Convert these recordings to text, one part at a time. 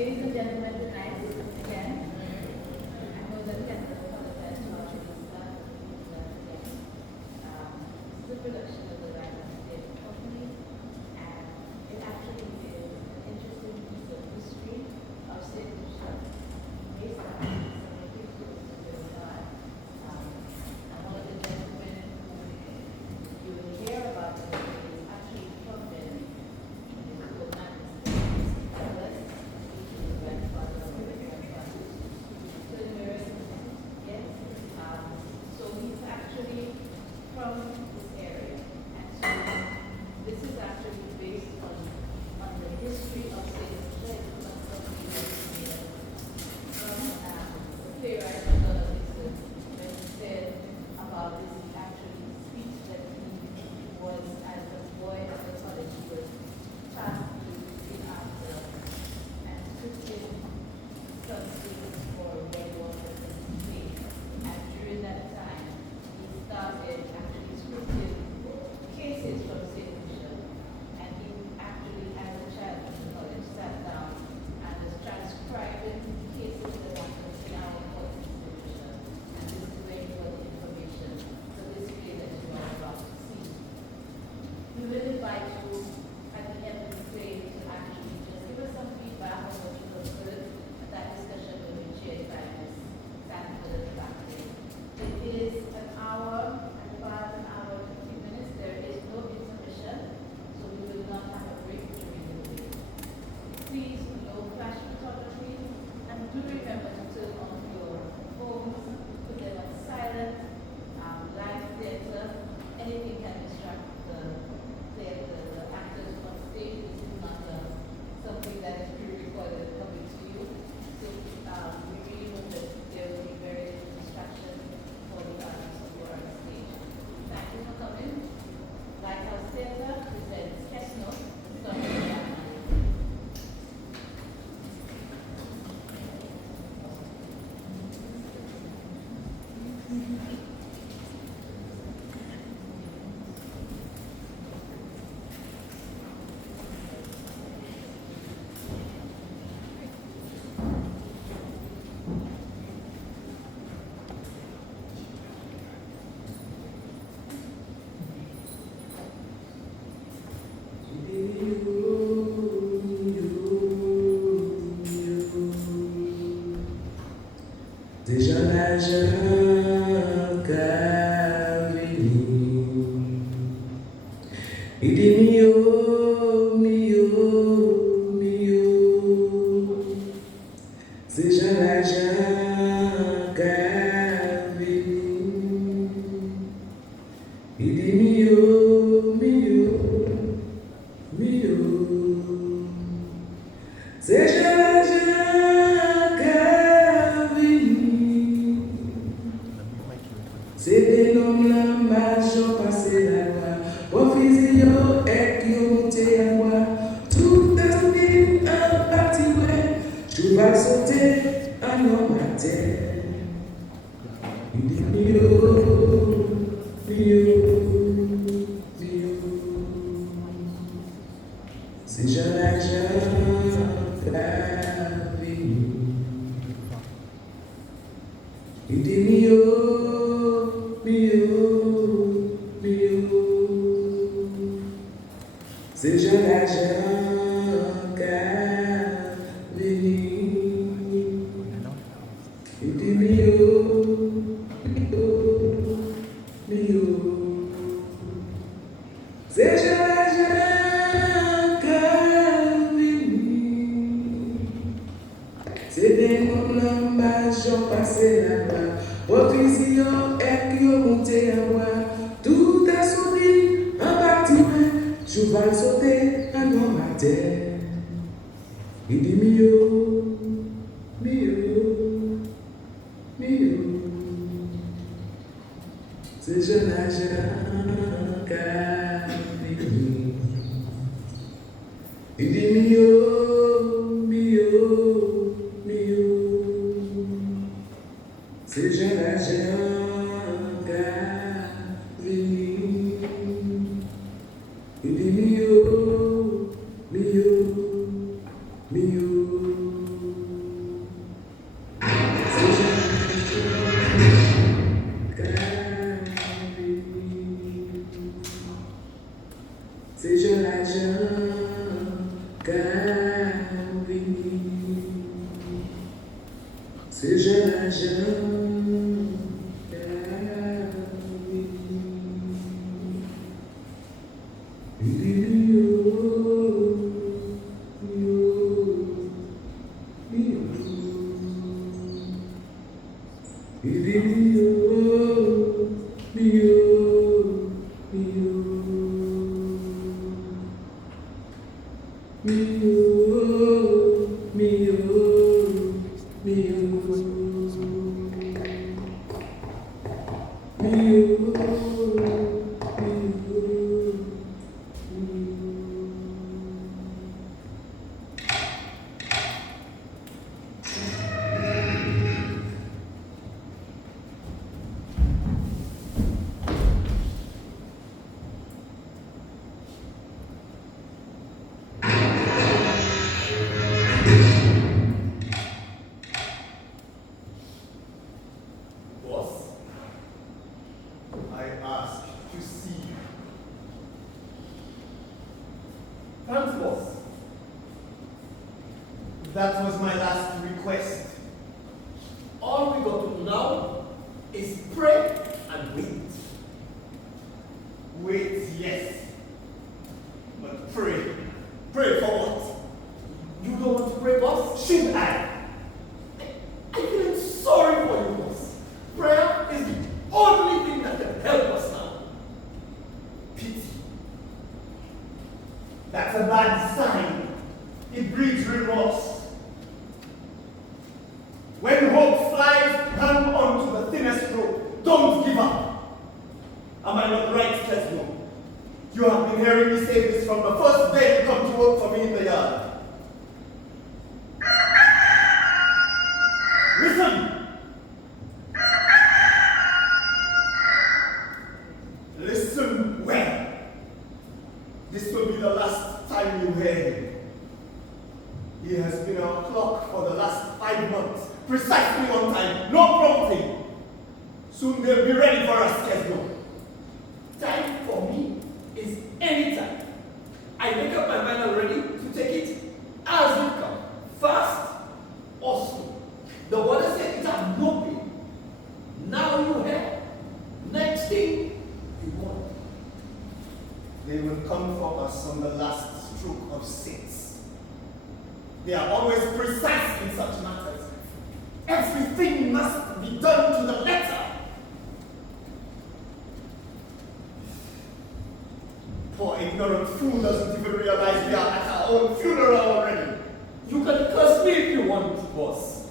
Ladies and gentlemen, tonight, again, I know that Kendell apologized to our producer. This is a production of the Right State Company, and it actually is an interesting piece of history of Saint Lucia, based on some of the pictures that they got. And one of the gentlemen who you will hear about is actually from Dennery. So he's actually from this area, and so this is actually based on the history of Saint Lucia. From the playwright McDonald Dixon, when he said about this, he actually speaks that he was, as a boy at the college, he was tasked with looking after and scripting some scenes for Red Water in Spain. And during that time, he started actually scripting cases from Saint Lucia. And he actually, as a child in college, sat down and was transcribing cases that happened in our court in Saint Lucia. And this is where he got the information for this play that you are about to see. We will invite you at the end of the play to actually just give us some feedback on what you have heard. And that discussion will be chaired by Ms. Kendell Hippolyte. It is an hour, and about an hour and 15 minutes. There is no intermission, so we will not have a break during the play. Please, no flash photography, and do remember to turn off your phones, put them on silent, live theater. Anything can distract the actors on stage. This is not something that is pre-recorded coming to you. So we really hope that there will be very little distraction for the artists who are on stage. Thank you for coming. Lighthouse Theatre presents Kesnoh and Black Mallet. Déjà la jeune Carini, il dit mio, mio, mio. Déjà la jeune Carini, il dit mio, mio, mio. Déjà la jeune c'est des noms là, major passé la loi. Au physio, et qui ont monté à moi. Tout a tourné un parti, ouais. Tu vas sauter un homme à terre. Il dit mio, mio, mio. C'est Jean la vie. Il dit mio, mio, mio. C'est Jean Carini. Il dit mio, mio, mio. C'est Jean Carini. C'est des moments majeurs passés là-bas. Au vision, et qui ont monté à moi. Tout a souri, un bâtiment. Je vais sauter un homme à terre. Il dit mio, mio, mio. C'est Jean Carini. Il dit mio, mio, mio. C'est Jean Carini. Il dit mio, mio, mio. C'est jeune. That was my last request. All we got to do now is pray and wait. Wait, yes. But pray. Pray for what? You don't want to pray, boss? Should I? I feel sorry for you, boss. Prayer is the only thing that can help us now. Pity. That's a bad sign. It breeds remorse. When hope flies, hang on to the thinnest rope. Don't give up. Am I not right, Kesnoh? You have been hearing me say this from the first day you come to work for me in the yard. Listen! Listen well. This will be the last time you hear him. He has been our clock for the last 5 months. Precisely on time, no prompting. Soon they'll be ready for us, Kesnoh. Time for me is any time. I make up my mind already to take it as it comes, fast or slow. The water said it had no pain. Now you have. Next thing you want. They will come for us on the last stroke of 6. They are always precise in such matters. Everything must be done to the letter. Poor ignorant fool doesn't even realize we are at our own funeral already. You can curse me if you want, boss.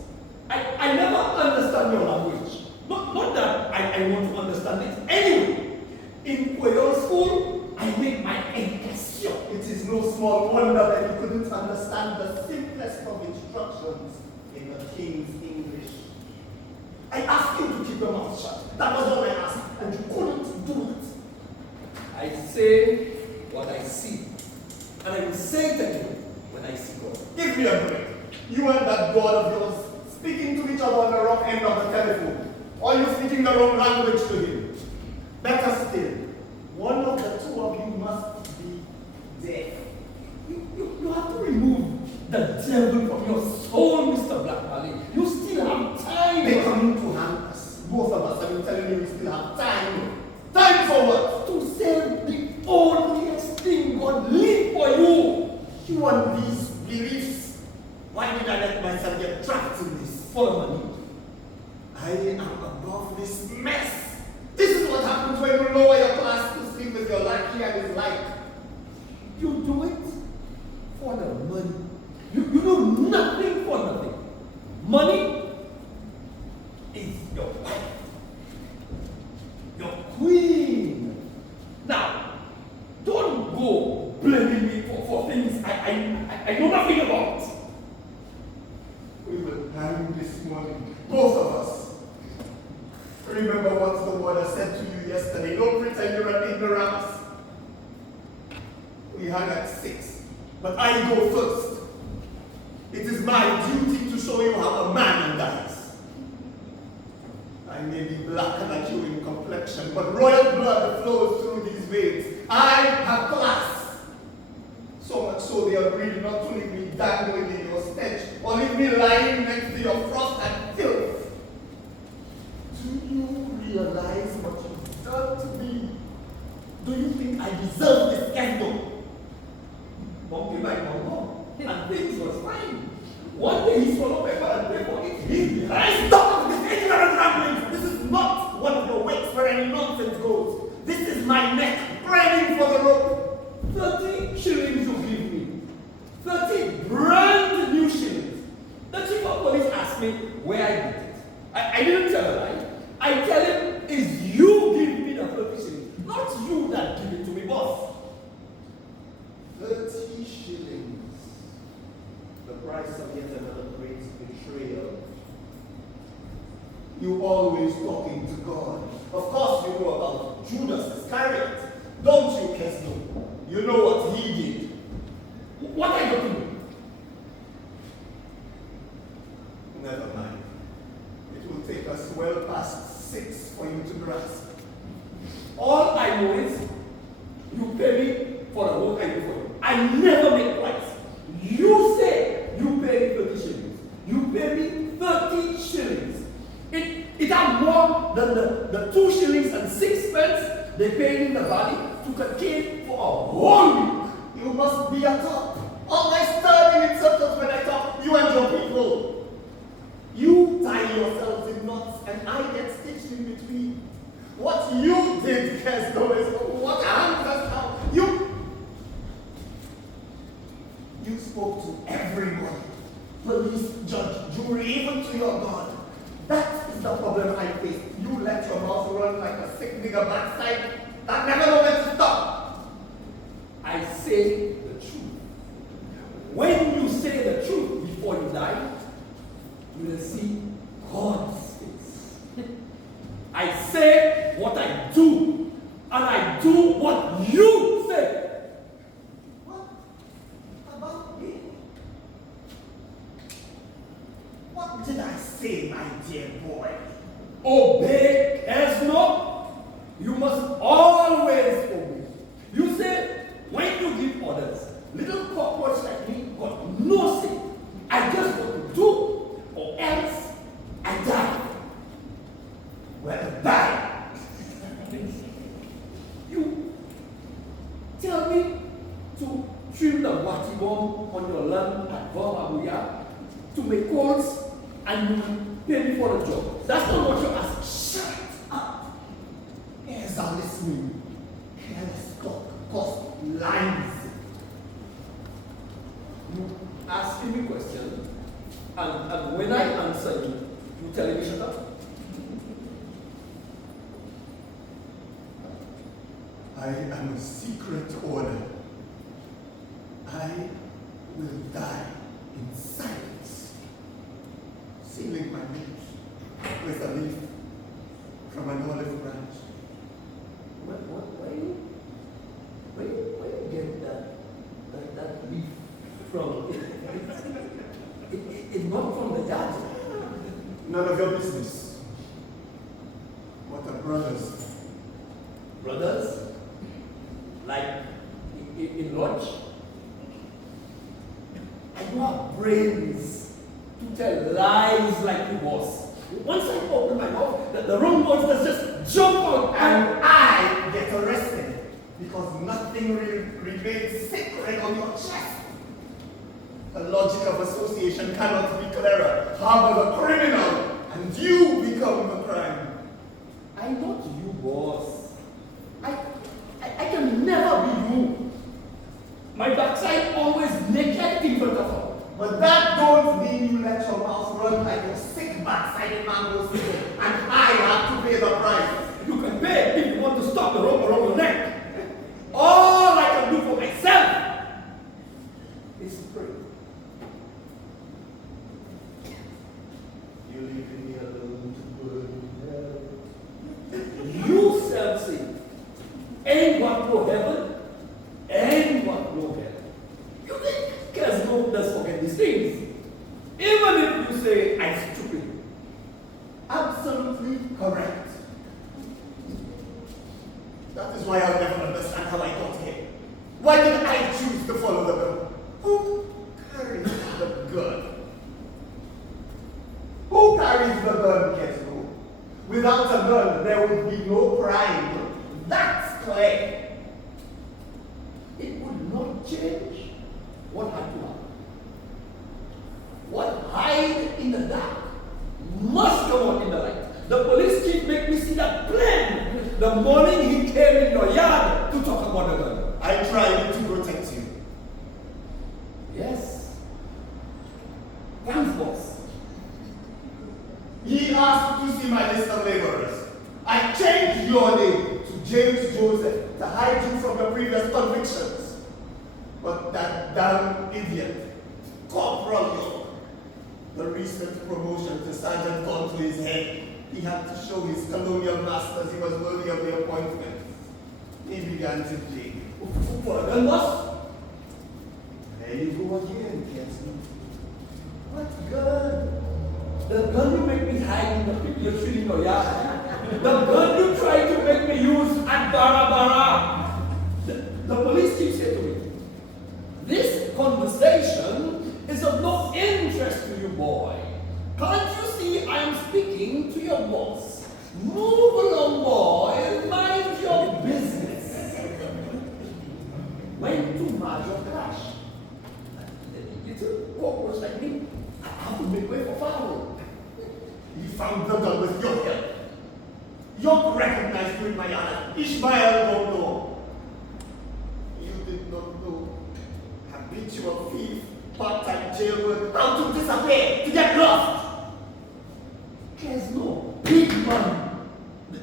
I never understand your language. Not that I want to understand it. Anyway, in Creole school, I make my education. It is no small wonder that you couldn't understand the simplest of instructions in the king's English. I asked you to keep your mouth shut. That was all I asked, and you couldn't do it. I say what I see, and I will say it again when I see God. Give me a break. You and that God of yours speaking to each other on the wrong end of the telephone, or you speaking the wrong language to him. Better still, one of the two of you must be dead. You have to remove the devil from your soul, Mr. Black Mallet. You still have time. They come to hang us, both of us. I'm telling you, we still have time. Time for what? To save the onlyest thing God leave for you. You want these beliefs? Why did I let myself get trapped in this? For the money. I am above this mess. This is what happens when you lower your class to sleep with your lackey and his like. You do it for the money. You do nothing for nothing. Money is your wife, your queen. Now, don't go blaming me for things I know nothing about. We will hang this morning, both of us. Remember what the water said to you yesterday. Don't pretend you're an ignoramus. We hang at 6, but I go first. It is my duty to show you how a man dies. I may be blacker than you in complexion, but royal blood flows through these veins. I have class. So much so they agreed not to leave me dangling in your stench, or leave me lying next to your frost and filth. Do you realize what you've done to me? Do you think I deserve this Kesnoh? Monkey by Mongo, and things was fine. One day he swallowed pepper and paid for it. He's behind. Stop this ignorant rambling! This is not one of your wakes where any nonsense goes. This is my neck braining for the rope. 30 shillings you give me. 30 brand new shillings. The chief of police asked me where I did it. I didn't tell a lie. I tell him, it's you give me the 30 shillings, not you that give it to me, boss. 30 shillings. The price of yet another great betrayal. You always talking to God. Of course you know about Judas Iscariot. Don't you, Kesnoh? You know what he did. What are you doing? Never mind. It will take us well past 6 for you to grasp. All I know is you pay me for the work I do for you. I never make price. You say you pay me 30 shillings. You pay me 30 shillings. It had more than the 2 shillings and 6 pence they paid in the valley to cut cane for a whole week. You must be a top. Always stirring in circles when I talk, you and your people. You tie yourselves in knots and I get stitched in between. What you did, Kesnoh, is what answers how. You spoke to everyone. Police, judge, jury, even to your God. That is the problem I face. You let your mouth run like a sick nigger backside that never know when to stop. I say the truth. When you say the truth before you die, you will see God's face. I say what I do, and I do what you say. What about me? What did I say, my dear boy? Obey Kesnoh. You must always obey. You say, when you give orders, little cockroach like me got no say. I just got to do, or else I die. Well, die. You tell me to trim the watty bomb on your land at Abuya to make calls and you pay me for a job. That's not what you ask. Shut up. Ears are listening. Careless talk cost lives. You asking me questions, and when I answer you, you tell me shut up. I am a secret order. I will die in silence, sealing my lips with a leaf from an olive branch. Where you get that leaf from? It's not from the dad. None of your business. What are brothers? Brothers? Like in lodge? I don't have brains to tell lies like you was. Once I open my mouth, the wrong words just jump out and I get arrested because nothing remains sacred on your chest. The logic of association cannot be clearer. Harbor the criminal and you become the crime. I'm not you, boss. I can never be you. My backside always naked in front of her. But that don't mean you let your mouth run like your sick backside in Ambrose, and I have to pay the price. You can pay if you want to stop the rope around your neck. All I can do for myself is pray. You leaving me alone to burn hell. You self-seek. Ain't what go heaven, ain't what go hell. You think Kesnoh does forget these things? Even if you say I'm stupid. Absolutely correct. That is why I'll never understand how I got here. Why did I choose to follow the bill? Who carried there would be no crime. That's clear. It would not change what had to happen. What hide in the dark must come out in the light. The police chief make me see that plain the morning he came in your yard to talk about the gun. I tried to protect you. Yes. Thanks, boss. He asked to see my list of laborers. I changed your name to James Joseph to hide you from your previous convictions. But that damn idiot, Corporal York, the recent promotion to sergeant gone to his head, he had to show his colonial masters he was worthy of the appointment. He began to dig. And boss? There you go again, Kesnoh. What gun? The gun you make me hide in the pit you're shooting your yard. The gun you try to make me use at Bara. The police chief said to me, this conversation is of no interest to you, boy. Can't you see I am speaking to your boss? Move along, boy, and mind your business. Went to major crash. Little cockroach like me, I have to make way for firewood. He found the gun with your help. York recognized you in my honor. Ishmael don't know. You did not know. Habitual thief, part-time jailbird, how to disappear, to get lost. Kesnoh, big man.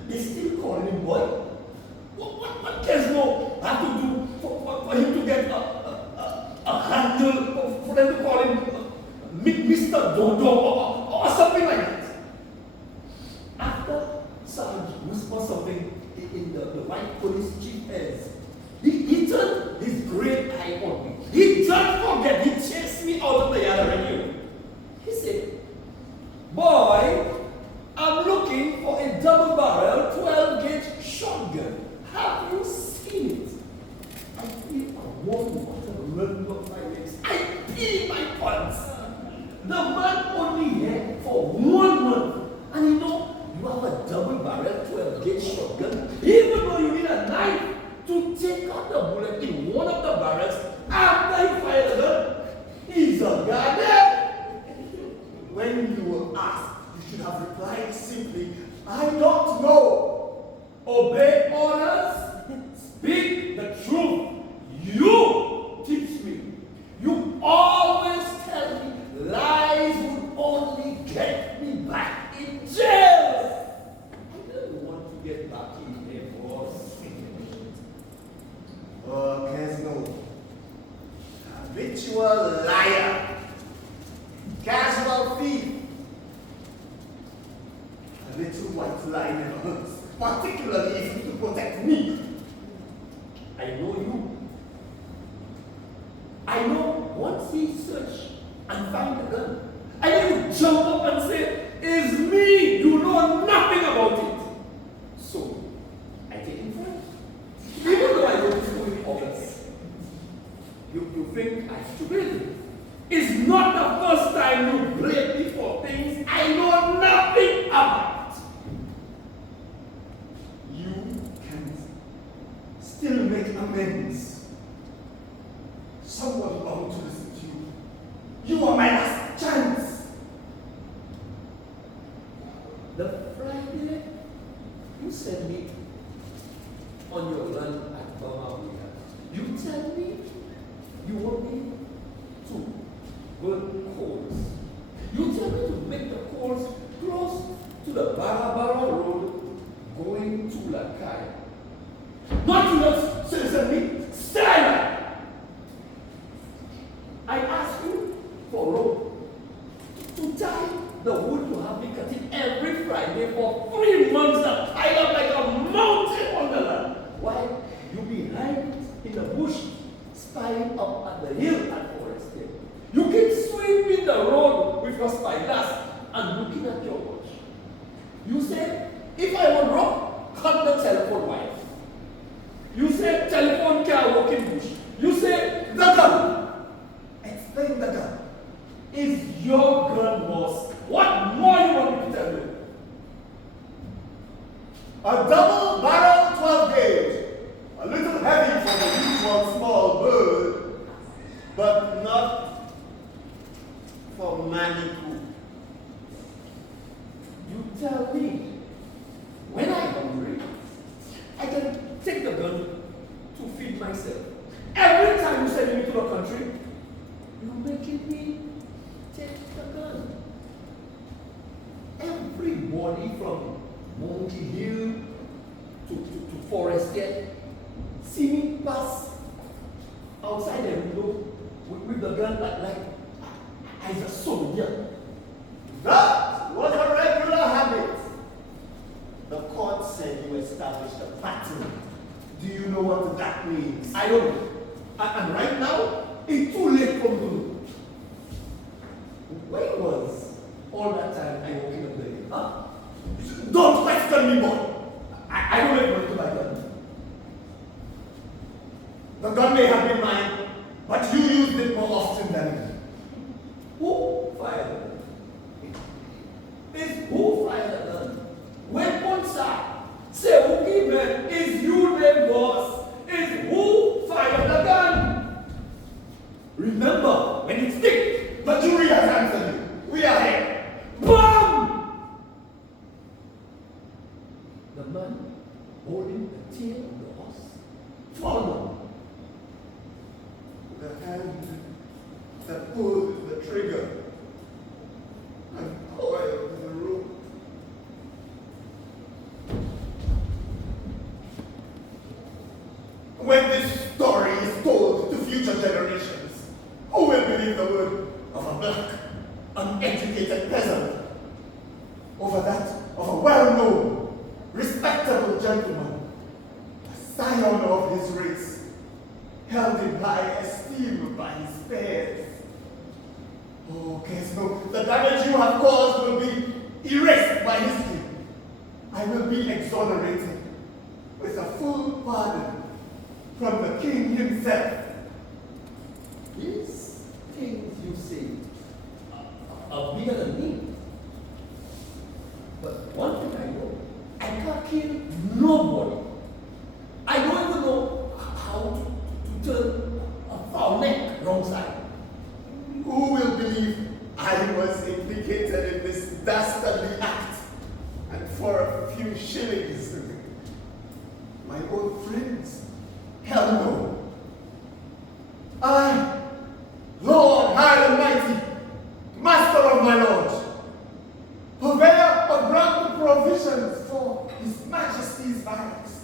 They still calling him boy. What Kesnoh have to do for him to get a handle, for them to call him Mr. Dodo or something like that? After Sergeant whispered something in the white police chief ears, he turned his great eye on me. He don't forget, he chased me out of the yard already. He said, boy, I'm looking for a double-barrel 12-gauge shotgun. Have you seen it? I feel a warm water running up my legs. I pee my pants. The man only here for 1 month. And you know, you have a double-barrel 12-gauge shotgun. Even though you need a knife to take out the bullet in one of the barrels after he fired the gun, he's a goddamn. When you were asked, you should have replied simply, I don't know. Obey orders. Speak the truth. You teach me. You always tell me lies would only get me back in jail. I don't want to get back in there, boss. Oh, Kesnoh. Habitual liar. Casual thief. A little white lie never hurts, particularly if you protect me. I know you. I know once he search and find the gun, I will jump up and say, it's me, you know nothing about it. So, I take him first. Even though I don't do it obvious. You think I'm stupid? It's not the first time you blame me for things I know nothing about. You can still make amends. Someone bound to listen to you. You are my last chance. The Friday you send me on your run at Burma, you tell me you want me to burn coals. You tell me to make the coals close to the Barabara Road going to Lakai. Not to just send me silent. I ask you for rope to tie the wood you have been cutting every Friday for 3 months and pile up like a mountain on the land. While you behind in the bush, spying up at the hill at Forest Hill. You keep sweeping the road with your spyglass and looking at your watch. You say, if I want rope, cut the telephone wire. You say, telephone can't work in bush. You say, the gun. Explain the gun. Is your gun, boss? What more you want me to tell you? A double-barrel 12-gauge. A little heavy for the usual small bird, but not for Manitou. You tell me, when I'm hungry, I can take the gun to feed myself. Every time you send me to a country, you're making me take the gun. Everybody from Monkey Hill to Forest Gate see me pass outside the window with the gun like as a soldier. That was a regular habit. The court said you established a pattern. Do you know what that means? I don't know. And right now, it's too late for me to know. Where was all that time I walking up there? Huh? Don't question me, boy. I don't make money to buy gun. The gun may have been mine, but you used it more often than me. Who fired the gun? Is who fired the gun? Weapons, sir. Say who give it? Is you the boss? Is who fired the gun? Remember, when it's thick, The jury has answered you. We are here. BAM! The man holding the tail of the horse fallen. The hand that pulled the trigger and coiled the rope. When this story is told to future generations, who will believe the word of a black, uneducated peasant over that of a well-known, respectable gentleman, a scion of his race, held in high esteem by his peers? Oh, Kesnoh, the damage you have caused will be erased by history. I will be exonerated with a full pardon from the king himself. These things you say are bigger than me. But one thing I know, I can't kill nobody. I don't even know how to turn a foul neck wrong side. Who will believe I was implicated in this dastardly act? And for a few shillings, my old friends, hell no. I, Lord High and Mighty, Master of my Lord, purveyor of grand provisions for His Majesty's barracks,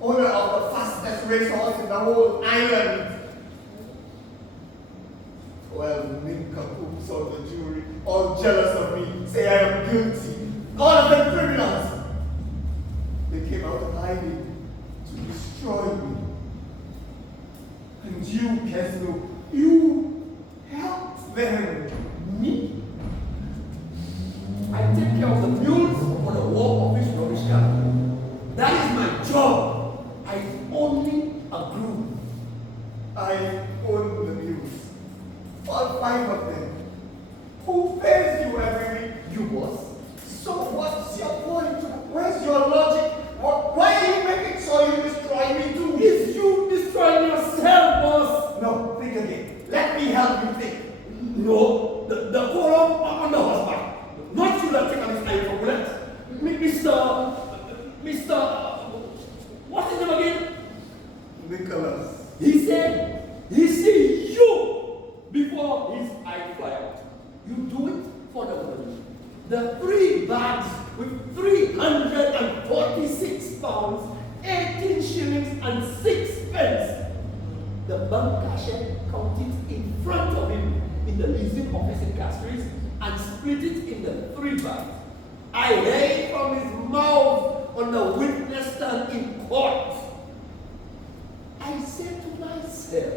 owner of the fastest racehorse in the whole island. 12 nincompoops on the jury, all jealous of me, say I am guilty, all of them criminals. They came out of hiding to destroy me. And you, Kesnoh, you helped them. Me? I take care of the mules for the war office rubbish car. That is my job. I only a groom. I own the mules, all 5 of them. Who pays you every week? You boss. So what's your point? Where's your logic? Why are you making sure you destroy me too? Is you destroying yourself, boss? No, think again. Let me help you think. No, the column on the horseback. Not you that take on his eye for bullet. Mr. What's his name again? Nicholas. He said he see you before his eye fly out. You do it for the money. The 3 bags with 346 pounds, 18 shillings and 6 pence. The bank cashier counted in front of him in the leasing office in Castries and split it in the 3 bags. I heard it from his mouth on the witness stand in court. I said to myself,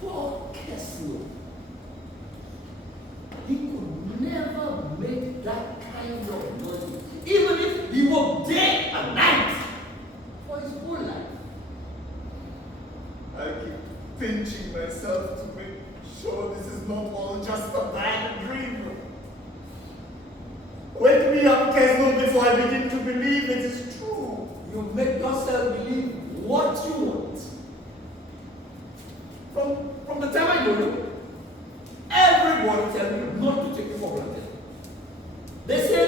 poor Kesnoh, he could never make that kind of money, even if he worked day and night for his whole life. I keep pinching myself to make sure this is not all just a bad dream. Wake me up, Kesnoh, before I begin to believe it is true. You make yourself believe what you want. From the time I know you, everybody tell me not to take you for granted. They say,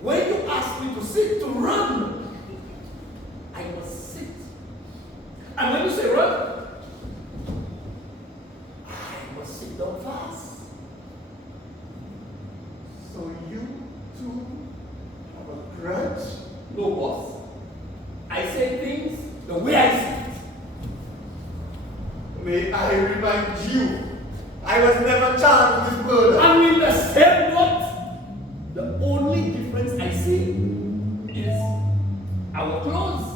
when you ask me to sit, to run, I must sit. And when you say run, I must sit down fast. So you two have a grudge? No, boss. I say things the way I see it. May I remind you, I was never charged with murder. I'm in the same boat. The only difference I see is our clothes.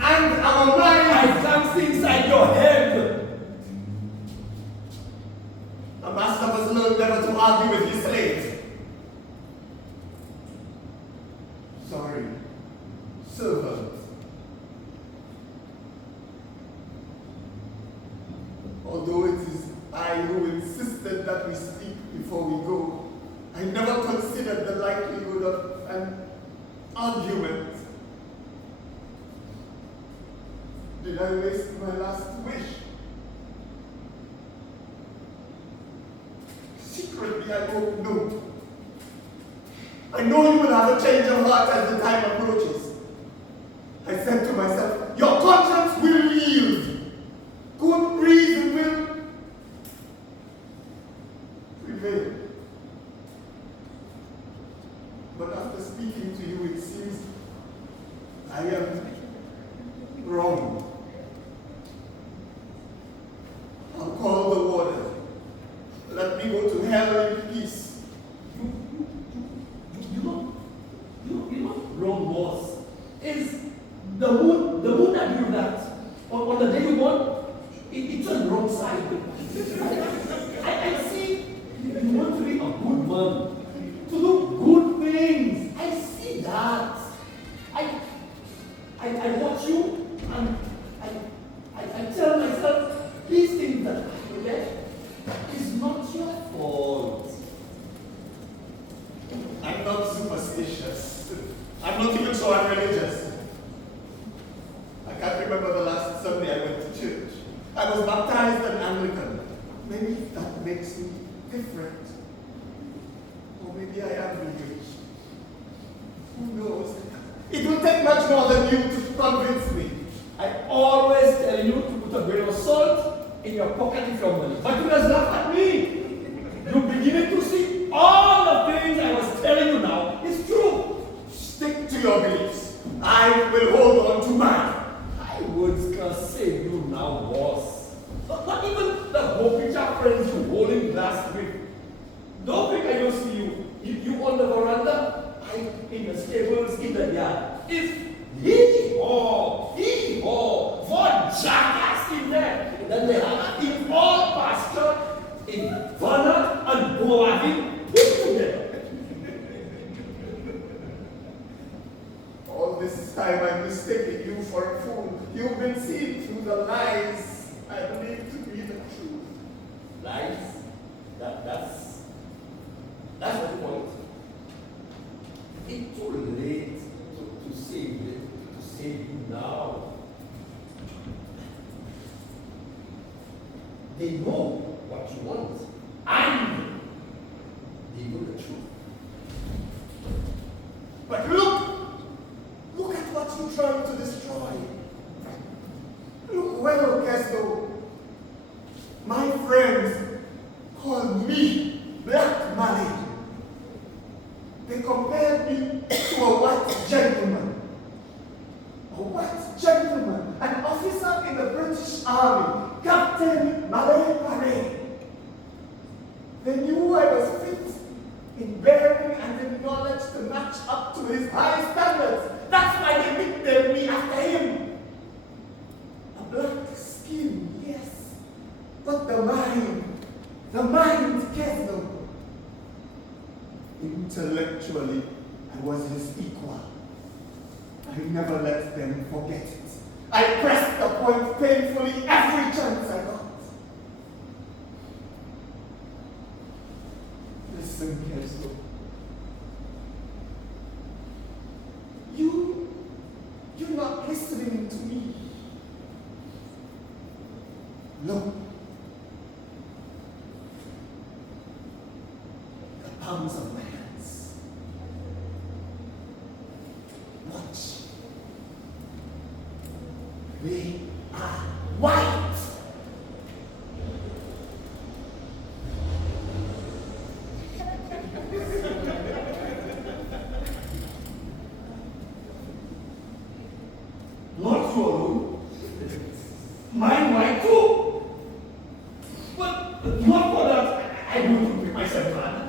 And our minds. I can't see inside your head. A master must learn never to argue with his slaves. Sorry, servant. Although it is I who insisted that we speak before we go, I never considered the likelihood of an argument. Did I waste my last wish? Secretly, I hope no. I know you will have a change of heart as the time approaches. I said to myself, your conscience will yield. Good reason will prevail. But after speaking to you, it seems I am wrong. I'll call the warden. Let me go to hell in peace. You know, wrong, boss. Is the moon that you that on the day you born, it's on the wrong side. I see you want to be a good man, to do good things. I see that. I watch you and I tell myself these things that I forget is not your fault. I'm not superstitious. I'm not even sure I'm religious. I can't remember the last Sunday I went to church. I was baptized an Anglican. Maybe that makes me different. Or maybe I am bewitched. Who knows? It will take much more than you to convince me. I always tell you to put a grain of salt in your pocket if you're money. But you just laugh at me. You're beginning to see all the things I was telling you now is true. Stick to your beliefs. I will hold on to mine. I would can save you now, boss. Not even the whole picture friends you holding glass with. Don't think I don't see you. You on the veranda, I in the stables in the yard. If hee-haw, for jackass in there. And then they have in all pasture, in Vanna and Boavin put together. All this time I'm mistaking you for a fool. You've been seen through the lies I believe to be the truth. Lies? That's the point. It's too late to save you now. They know what you want. And they know the truth. But look at what you're trying to destroy. Look well, Kesnoh. My friends call me Black Mallet. They compared me to a white gentleman. A white gentleman, an officer in the British Army, Captain Mallet. They knew I was fit in bearing and in knowledge to match up to his high standards. That's why they nicknamed me after him. A black skin, yes, but the mind, Kesnoh. Intellectually, I was his equal. I never let them forget it. I pressed the point painfully every chance I got. Listen, Kesnoh. You palms of my hands. Watch. They are white. Not you alone. Mine white too. But not for that. I want to make myself mad.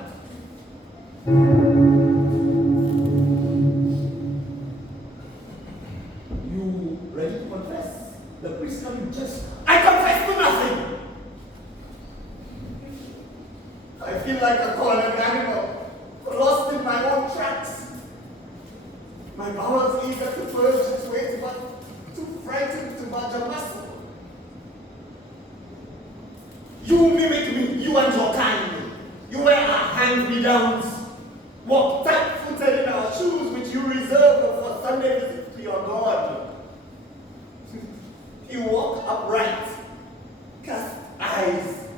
You ready to confess? The priest coming just. I confess to nothing. I feel like a cornered animal, lost in my own tracks. My bowels eager to purge its weight, but too frightened to budge a muscle. You mimic me, you and your kind. You wear our hand-me-downs, walk tight-footed in our shoes, which you reserve for Sunday visits to your God. You walk upright, cast eyes,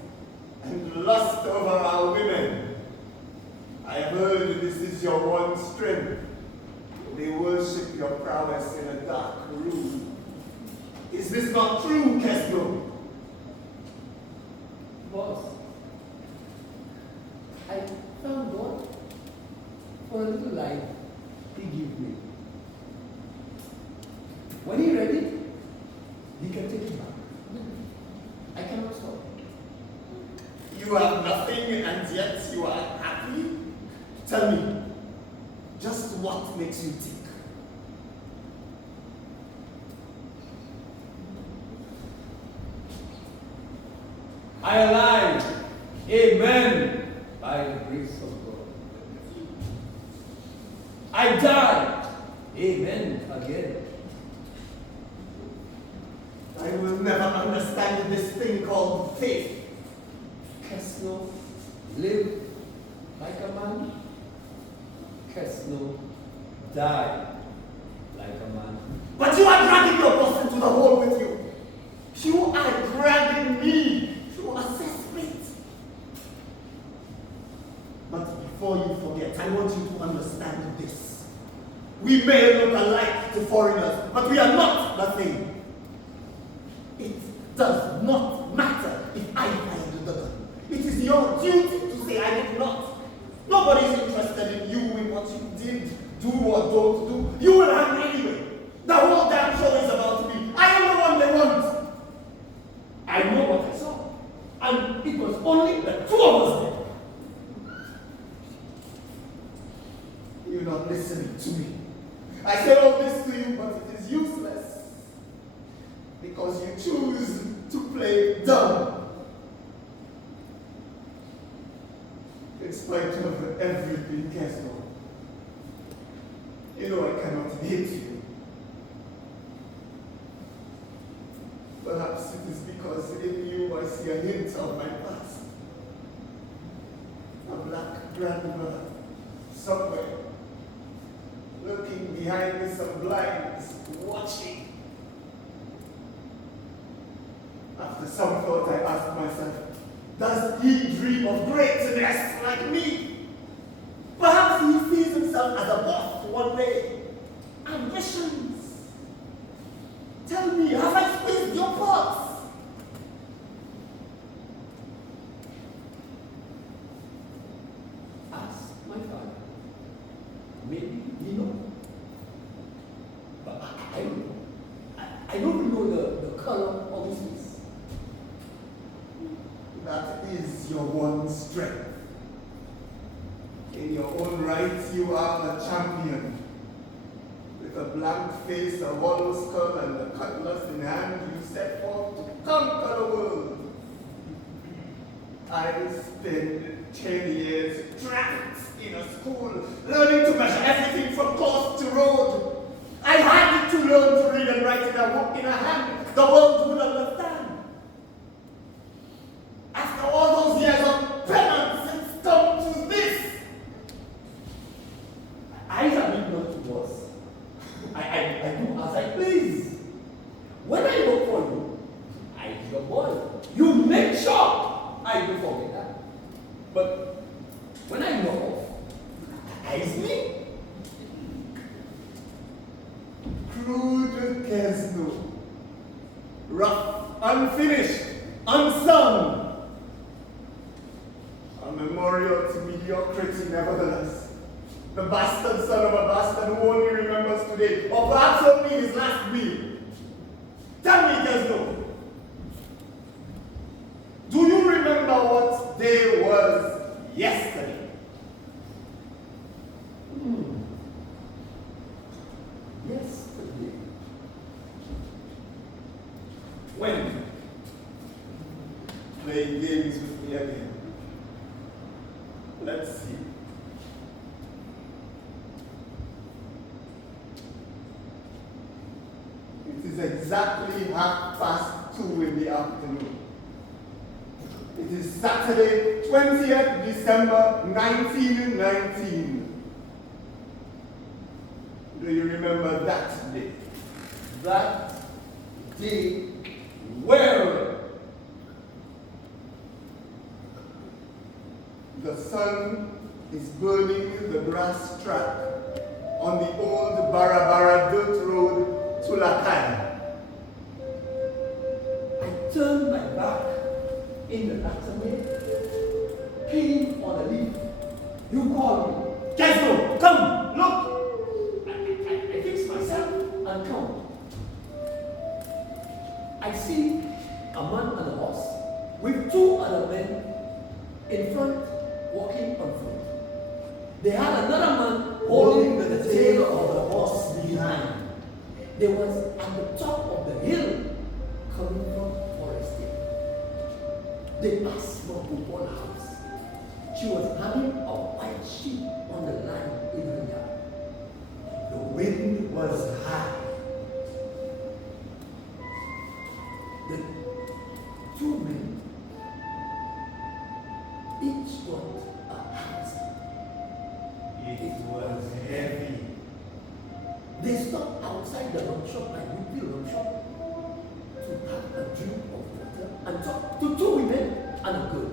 and lust over our women. I heard this is your one strength. They worship your prowess in a dark room. Is this not true, Kesnoh? Boss, I found God for a little life he gave me. When he ready, he can take it back. I cannot stop. You have nothing and yet you are happy? Tell me, just what makes you tick? I alive. Amen. By the grace of God. I died. Amen. Again. I will never understand this thing called faith. Kesnoh live like a man. Kesnoh die like a man. But you are dragging your boss into the hole with you. You are dragging me through a cesspit. But before you forget, I want you to understand this. We may look alike to foreigners, but we are not the same. It does not matter if I fired the gun. It is your duty to say I did not. Nobody is interested in you, in what you did, do or don't do. You will hang anyway. The whole damn show is about me. I am the one they want. I know what I saw. And it was only the two of us there. You're not listening to me. I say all this to you, but it is useless. Because you choose to play dumb. In spite of everything, Kesnoh, you know I cannot hate you. Perhaps it is because in you I see a hint of my past. A black grandmother, somewhere, looking behind some blinds, watching. After some thought, I asked myself, does he dream of greatness like me? Perhaps he sees himself as a boss one day. Ambitions. Tell me, have I squeezed your pulse? Ask my father. Maybe he knows. But I don't know. I don't know the color of his face. That is your one strength. In your own right, you are a champion. With a blank face, a hollow skull, and a cutlass in hand, you set forth to conquer the world. I spent 10 years trapped in a school, learning to measure everything from course to road. I had to learn to read and write in a book in a hand the world would understand. After all those years of penance, it's come to this. I am not to boss. I do as I please. When I work for you, I your boy. You make sure I do forget that. But When I know it's me. Crude Kesnoh. Rough, unfinished, unsung. A memorial to mediocrity, nevertheless. The bastard son of a bastard who only remembers today, or perhaps only his last meal. Tell me, Kesnoh, do you remember what day was yesterday? Yesterday. When? Playing games with me again. Let's see. It is exactly 2:30 in the afternoon. It is Saturday, 20th December, 1919. Do you remember that day? That day where? The sun is burning the grass track on the old Barabara dirt road to Lakai. I turned my back in the afternoon, came on a leaf. You called me. Kesnoh, come, look. I fixed myself and come. I see a man on a horse with two other men in front walking on foot. They had another man holding the tail of the horse behind. They was at the top of the hill coming from Forest Hill. They passed Mabubon house. She was having a white sheep on the line in her yard. The wind was high. The two men each got a house. It was heavy. They stopped outside the rum shop and Whitby rum shop to have a drink of water and talk to two women and a girl.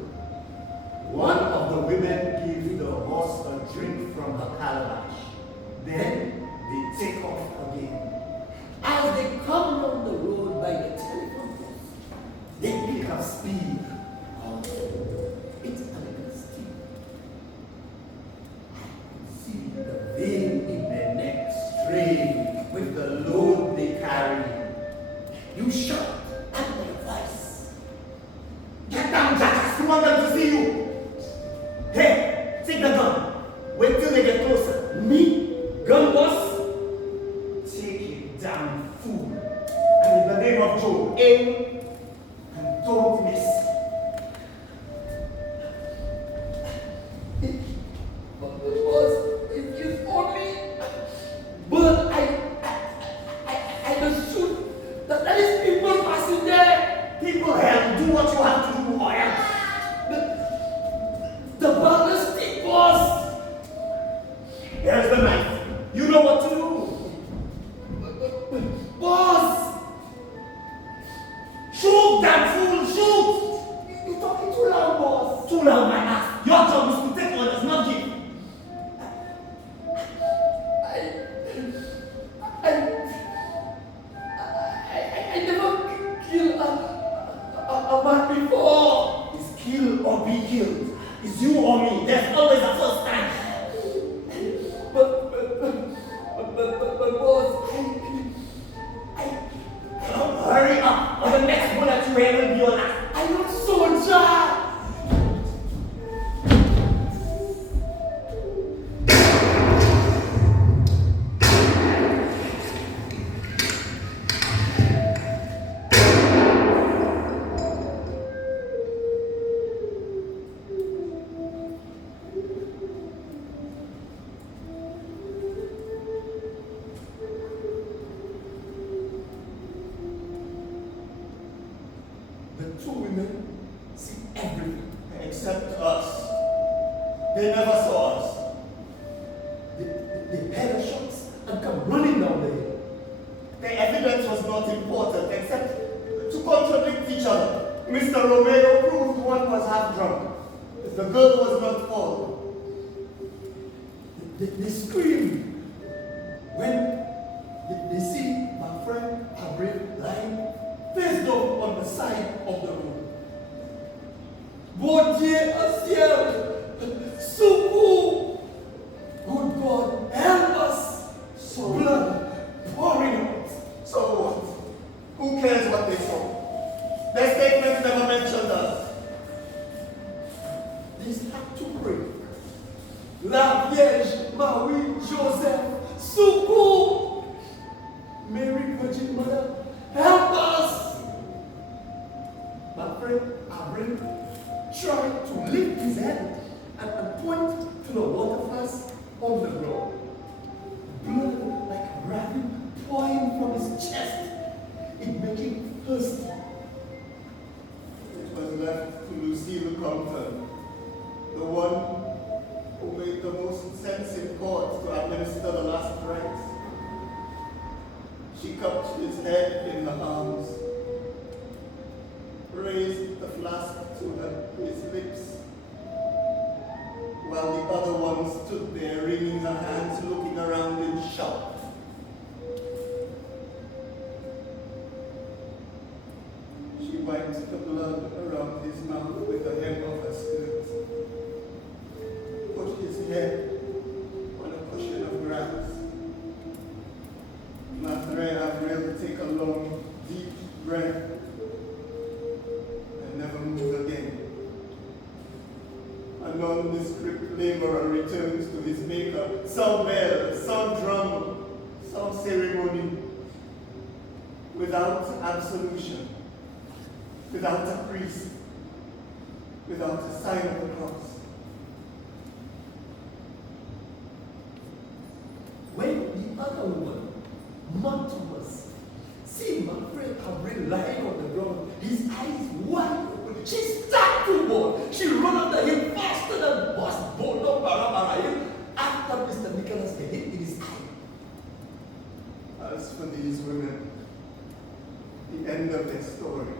One of the women gave the horse a drink from her calabash. Then they take off again. As they come down the road by the telephone post, they pick up speed. Oh, it's a little steep. I could see the vein in their necks strained with the load they carry. You shout at my voice. Get down, Jack! We want them to see you! Hey, take the gun. Wait till they get closer. Me? Gun boss? Take it down, fool. And in the name of Joe, aim and don't miss. Boss, it is only. But I just shoot. That is people passing there. People, hell, do what you have to do, or else. The ballistic boss. Here's the knife. You know what to do. Boss! Shoot, damn fool, shoot! You're talking too loud, boss. Too loud, my ass. Your job is to take orders, not give. I never killed a man before. It's kill or be killed. It's you or me. There's always a first time. But boss, Come, hurry up, or the next bullet you hear will be your last. I'm not soldier. The two women see everything. Except us. They never saw us. They heard the shots and come running down the hill. The evidence was not important except to contradict each other. Mr. Romero proved one was half drunk. The girl was not full. They scream when they see my friend Ambrose lying face down on the side of the road. Bon Dieu au ciel, secours! Good God, help us! So Blood pouring out. So what? Who cares what they saw? Their statements never mentioned us. This had to break. La Vierge Marie Joseph, secours! Mary Virgin Mother, help us! My friend Ambrose tried to lift his hand and point to the water flask on the ground. Blood like a ravine pouring from his chest. It made him thirsty. It was left to Lucille Compton, the one who made the most sense in court to administer the last rites. She cupped his head in her arms, raised the flask to his lips, while the other one stood there wringing her hands, looking around in shock. She wiped the blood around his mouth with the hem of her skirt, put his head on a cushion of grass. Matre Avril take a long, deep breath and never move again. A nondescript laborer returns to his maker, some bell, some drum, some ceremony, without absolution, without a priest, without a sign of the cross. When the other woman, Montemus, see my friend Ambrose lying on the ground, his eyes wide open, she started to walk. She ran up the hill faster than Boss Bono Barabara after Mr. Nicholas get hit in his eye. As for these women, the end of their story.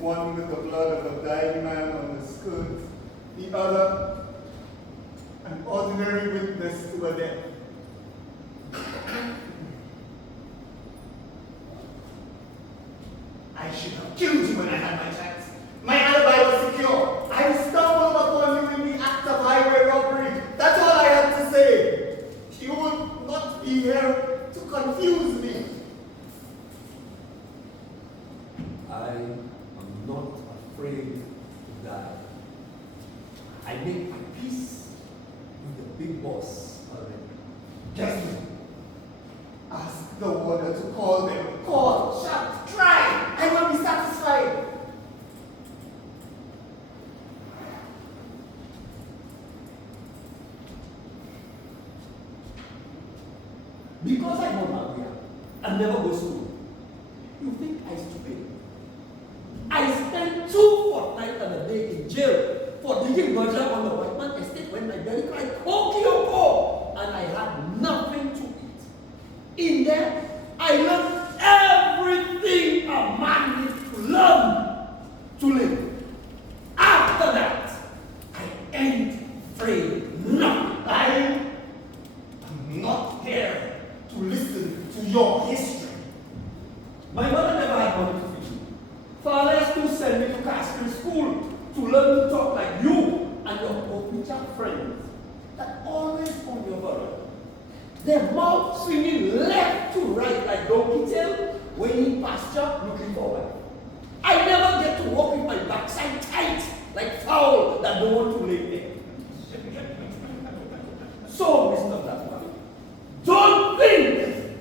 One with the blood of a dying man on the skirt, the other, an ordinary witness to a death. I should have killed you when I had my chance. My alibi was secure. I stumbled upon you in the act of highway robbery. That's all I had to say. You would not be here to confuse me. I am not afraid to die. I make my peace with the big boss already. Kesnoh, ask the warder to call them. Call, shout, try. I will be satisfied. Because I know Maria and never go to school, you think I stupid? I spent 2 fortnights and a day in jail for digging murder on the white man estate when my belly cried, "Kokioko!" and I had nothing to eat. In there, I learned everything a man needs to learn to live. After that, I ain't afraid nothing. I am not here to listen to your history. My mother never had money to feed me. Father has to send me to Castle School to learn to talk like you and your Opicha friends that always on your brother. Their mouth swinging left to right like donkey tail, waiting pasture looking forward. I never get to walk with my backside tight like fowl that don't want to lay there. So, Mr. Blackman, don't think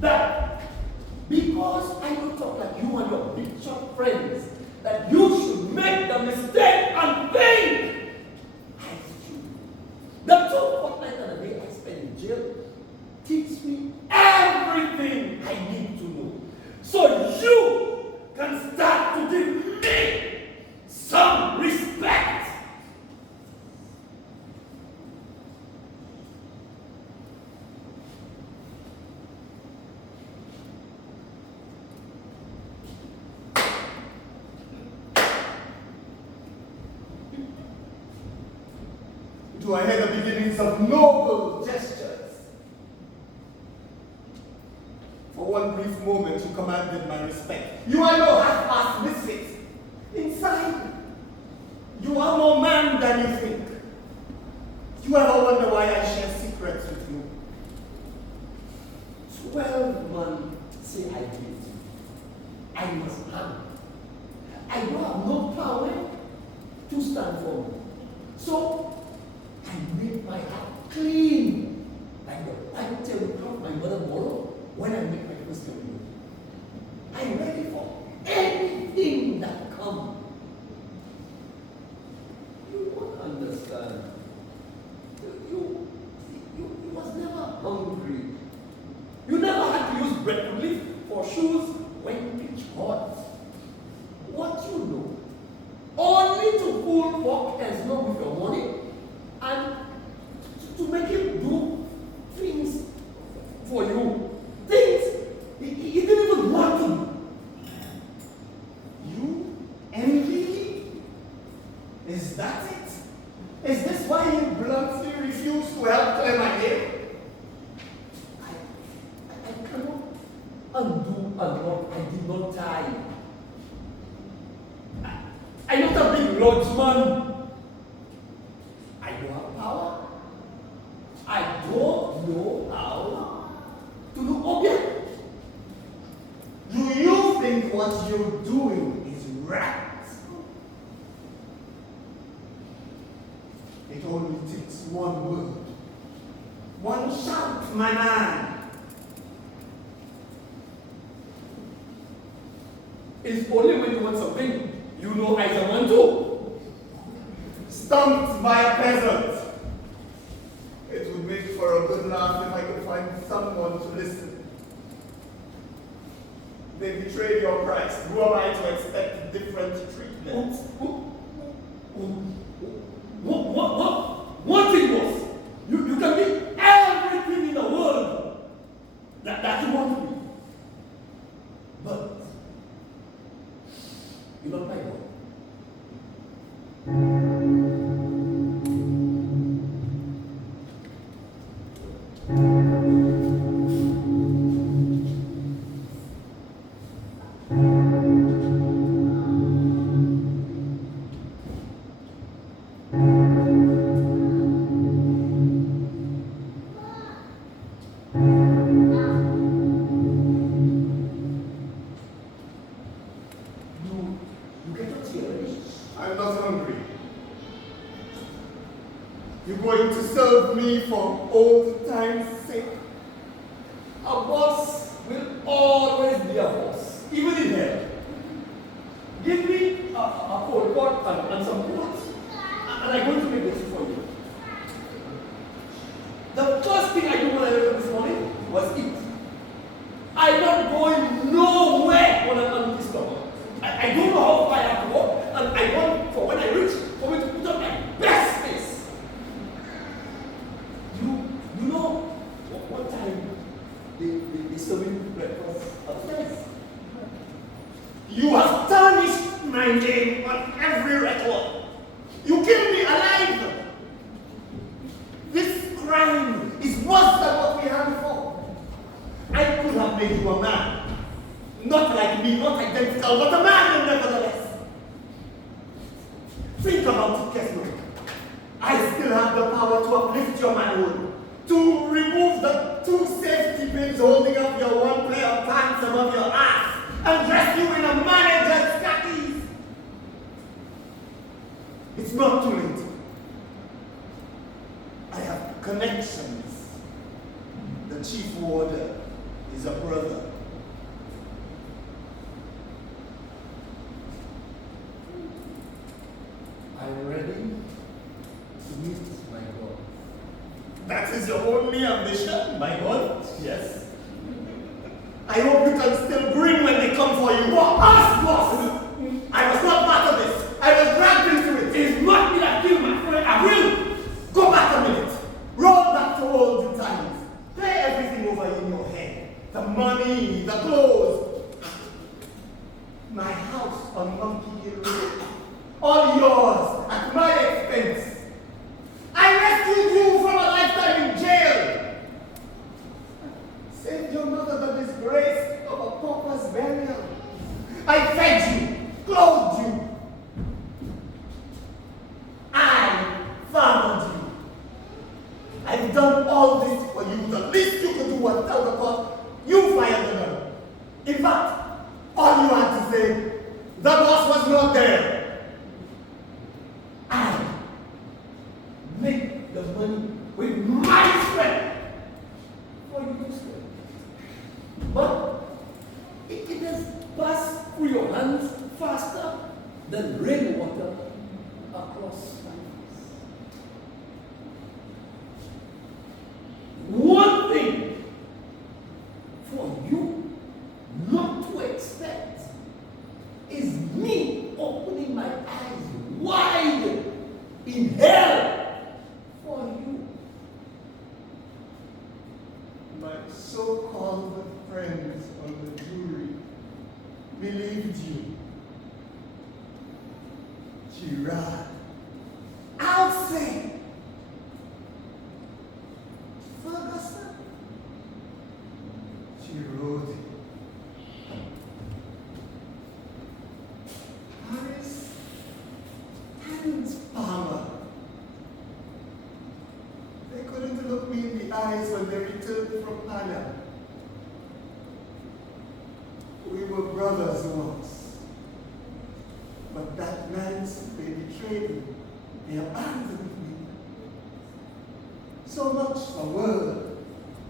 that because I don't talk like you and your big shot friends, that you should make the mistake and think I should. The 2 fortnights and a day I spent in jail teach me everything I need to know. So you can start to give me some respect. Do I hear the beginnings of noble gestures? For one brief moment, you commanded my respect. You are no half-assed misfit. Inside, you are more man than you think. You ever wonder why I share secrets with you? 12 men say I did. I must hang. I don't have no power to stand for me. So, I make my heart clean, like the white tablecloth my mother borrowed when I make my first communion. I'm ready for anything that comes. You won't understand. You was never hungry. You never had to use bread to live for shoes when pitch hot. What you know? Only to fool for Kesnoh with your money and to make him do things for you. Things he didn't even want to do. You envy me? Is that it? Is this why you bluntly refuse to help clear my name? I cannot undo a knot I did not tie. I'm not a big lodgeman. I don't have power. I don't know how to do object. Do you think what you're doing is right? It only takes one word. One shout, my man. It's only when you want something you know I don't want to. Stumped by a peasant. It would make for a good laugh if I could find someone to listen. They betrayed your Christ. Who am I to expect different treatment? One thing was, you can be everything in the world that you want to be. But you're not my God. I'm not hungry. You're going to serve me for old time's sake? A boss will always be a boss, even in hell. Give me a cold pot and some clothes, and I'm going to make this for you. The first thing I do when I wake up this morning was eat. I'm not going nowhere on an empty stomach. I don't know how far I have to walk, and I want, for when I reach, for me to put on my best face. You know what time they serve me breakfast upstairs? You have tarnished my name on every record. You killed me alive. This crime is worse than what we had before. I could have made you a man. Not like me, not identical, but a man nevertheless. Think about it, Kesnoh. I still have the power to uplift your manhood, to remove the two safety pins holding up your one pair of pants above your ass, and dress you in a manager's khakis. It's not too late. I have connections. The chief warder is a brother. I'm ready to meet my God. That is your only ambition, my God? Yes. I hope you can still grin when they come for you. For us, boss! I was not part of this. I was dragged into it. It is not me that killed my friend. I will. Go back a minute. Roll back to olden times. Play everything over in your head. The money, the clothes. My house on Monkey Hill Road. All yours at my expense. I rest done all this for you. The least you could do was tell the court you fired the gun. In fact, all you had to say, the boss was not there. I make the money with my strength for you to spend. But it has passed through your hands faster than rainwater across my face. One thing for you not to expect is me opening my eyes wide in hell for you. My so-called friends on the jury believed you. Girard, I'll say, Ferguson, Girard, Paris, and Palmer. They couldn't look me in the eyes when they returned from Panama. We were brothers once. But that night they betrayed me. They abandoned me. So much for word,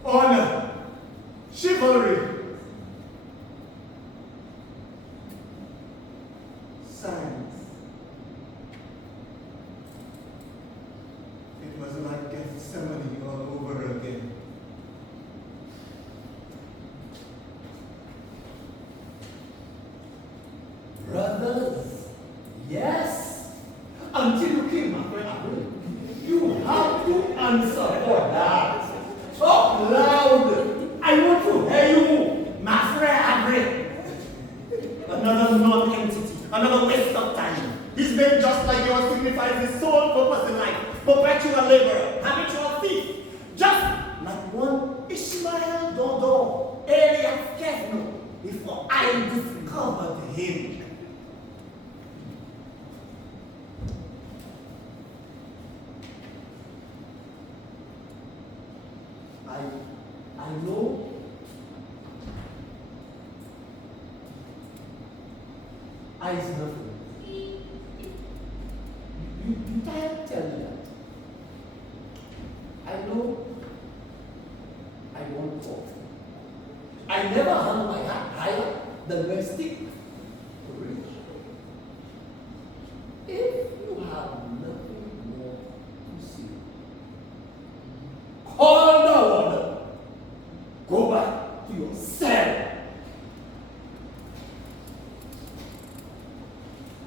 honor, chivalry. Science. It was like Gethsemane all over again. Brothers, yes. Until you came, my friend Ambrose, you have to answer for that. Talk loud. I want to hear you, my friend Ambrose. Another non-entity, another waste of time. His name, just like yours, signifies his sole purpose in life. Perpetual laborer, habitual thief. Just like one Ishmael Dodo, alias Kesnoh, before I discovered him. I know I is nothing. You can't tell me that. I know I won't talk. I never hung my hat higher than my stick to reach. If you have nothing more to say, call the warden. Go back to your cell.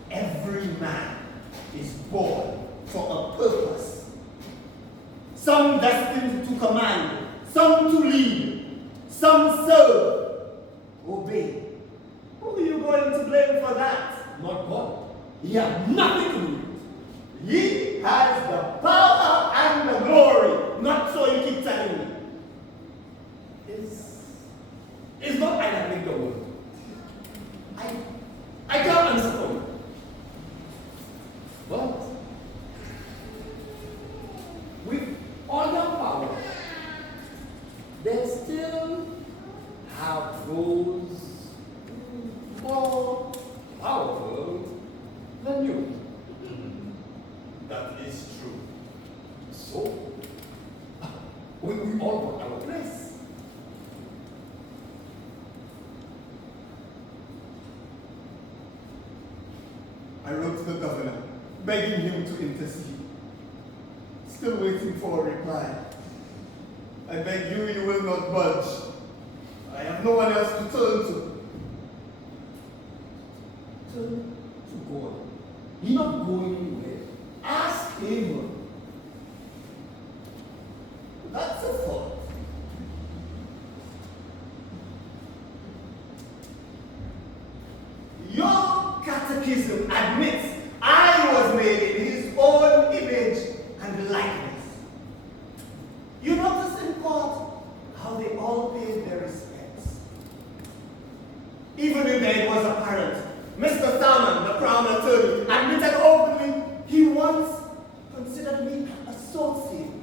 Every man is born for a purpose. Some destined to command, some to lead, some serve, obey. Who are you going to blame for that? Not God. He had nothing to do with it. He has the power and the glory, not so you keep telling me. It's not I that make the world. I can't answer for you. But with all your power, they still have those more powerful than you. That is true. So, we all want our place. I wrote to the governor, begging him to intercede. Still waiting for a reply. I beg you, you will not budge. I have no one else to turn to. Turn to God. He's not going anywhere. Ask him. That's a fault. Your catechism admits I was made in his own image and likeness. You notice in court how they all paid their respects. Even if it was apparent, Mr. Salmon, the Crown Attorney, admitted openly he once considered me associate.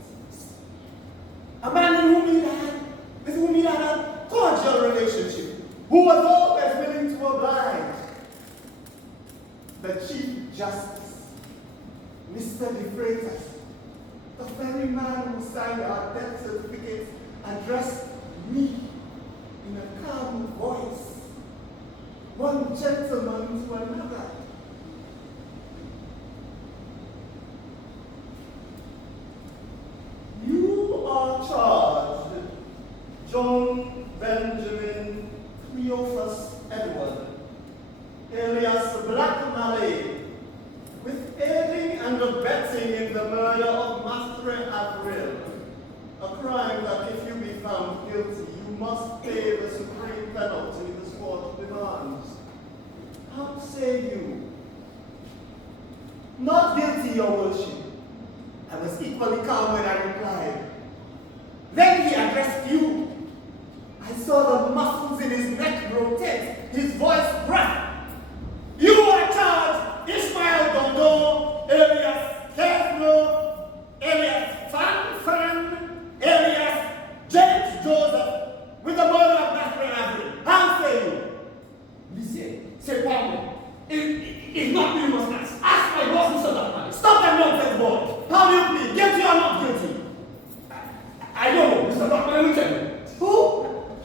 man who signed our death certificates addressed me in a calm voice, one gentleman to another. You are charged, John Benjamin Cleophas Edward, alias Black Mallet, with aiding and abetting in the murder of Master Avril, a crime that if you be found guilty, you must pay the supreme penalty this court demands. How say you? Not guilty, your worship. I was equally calm when I replied. Then he addressed you. I saw the muscles in his neck rotate, his voice breath. You are charged, Ishmael Dondo, alias Kesnoh, alias Fan, alias James Joseph, with the murder of Master Avril. How say you? Listen, c'est pas moi. It's not me you must ask. Ask my boss, Mr. Duncan. Stop that nonsense, boy. How do you plead? Guilty or not guilty? I don't know, Mr. Duncan, will tell you. Who?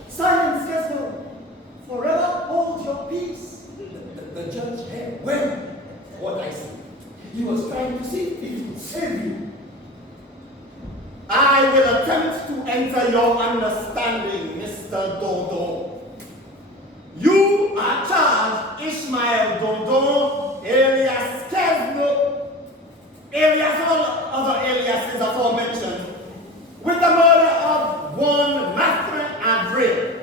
Silence, Kesnoh. Forever hold your peace. The judge heard well what I said. He was trying to see if he could save you. I will attempt to enter your understanding, Mr. Dodo. You are charged, Ishmael Dodo, alias Kesnoh, alias all other aliases aforementioned, with the murder of one Master Avril.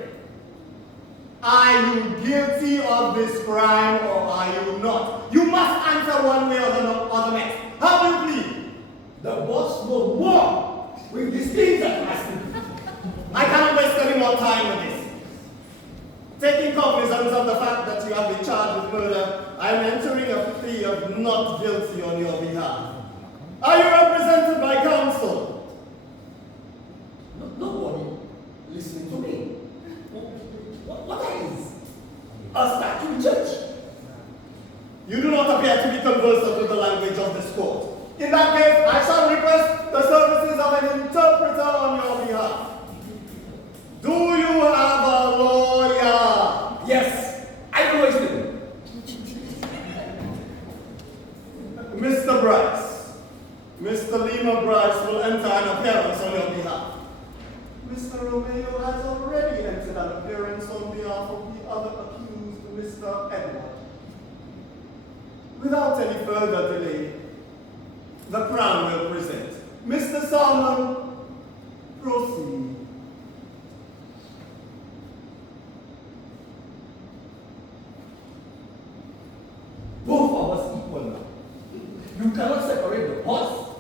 Are you guilty of this crime or are you not? You must answer one way or the next. How do you plead? The boss knows more with these things that must be. I cannot waste any more time with this. Taking cognizance of the fact that you have been charged with murder, I am entering a plea of not guilty on your behalf. Are you represented by counsel? Nobody listening to me. What is a statute judge? You do not appear to be conversant with the language of this court. In that case, I shall request the services of an interpreter on your behalf. Do you have a lawyer? Yes, I know his name. Mr. Bryce. Mr. Lima Bryce will enter an appearance on your behalf. Mr. Romeo has already entered an appearance on behalf of the other accused, Mr. Edward. Without any further delay, the Crown will present. Mr. Salmon, proceed. Both of us equal now. You cannot separate the horse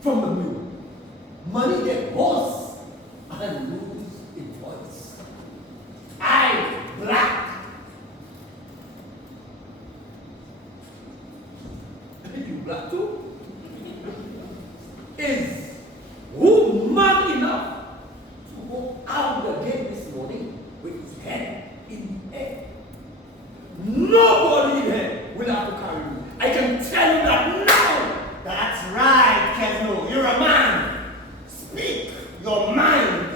from the mule. Money gets horse and lose its voice. I, Black. You black too? Is who man enough to go out the gate this morning with his head in the air? Nobody in here will have to carry you. I can tell you that now. That's right, Kesnoh. You're a man. Speak your mind.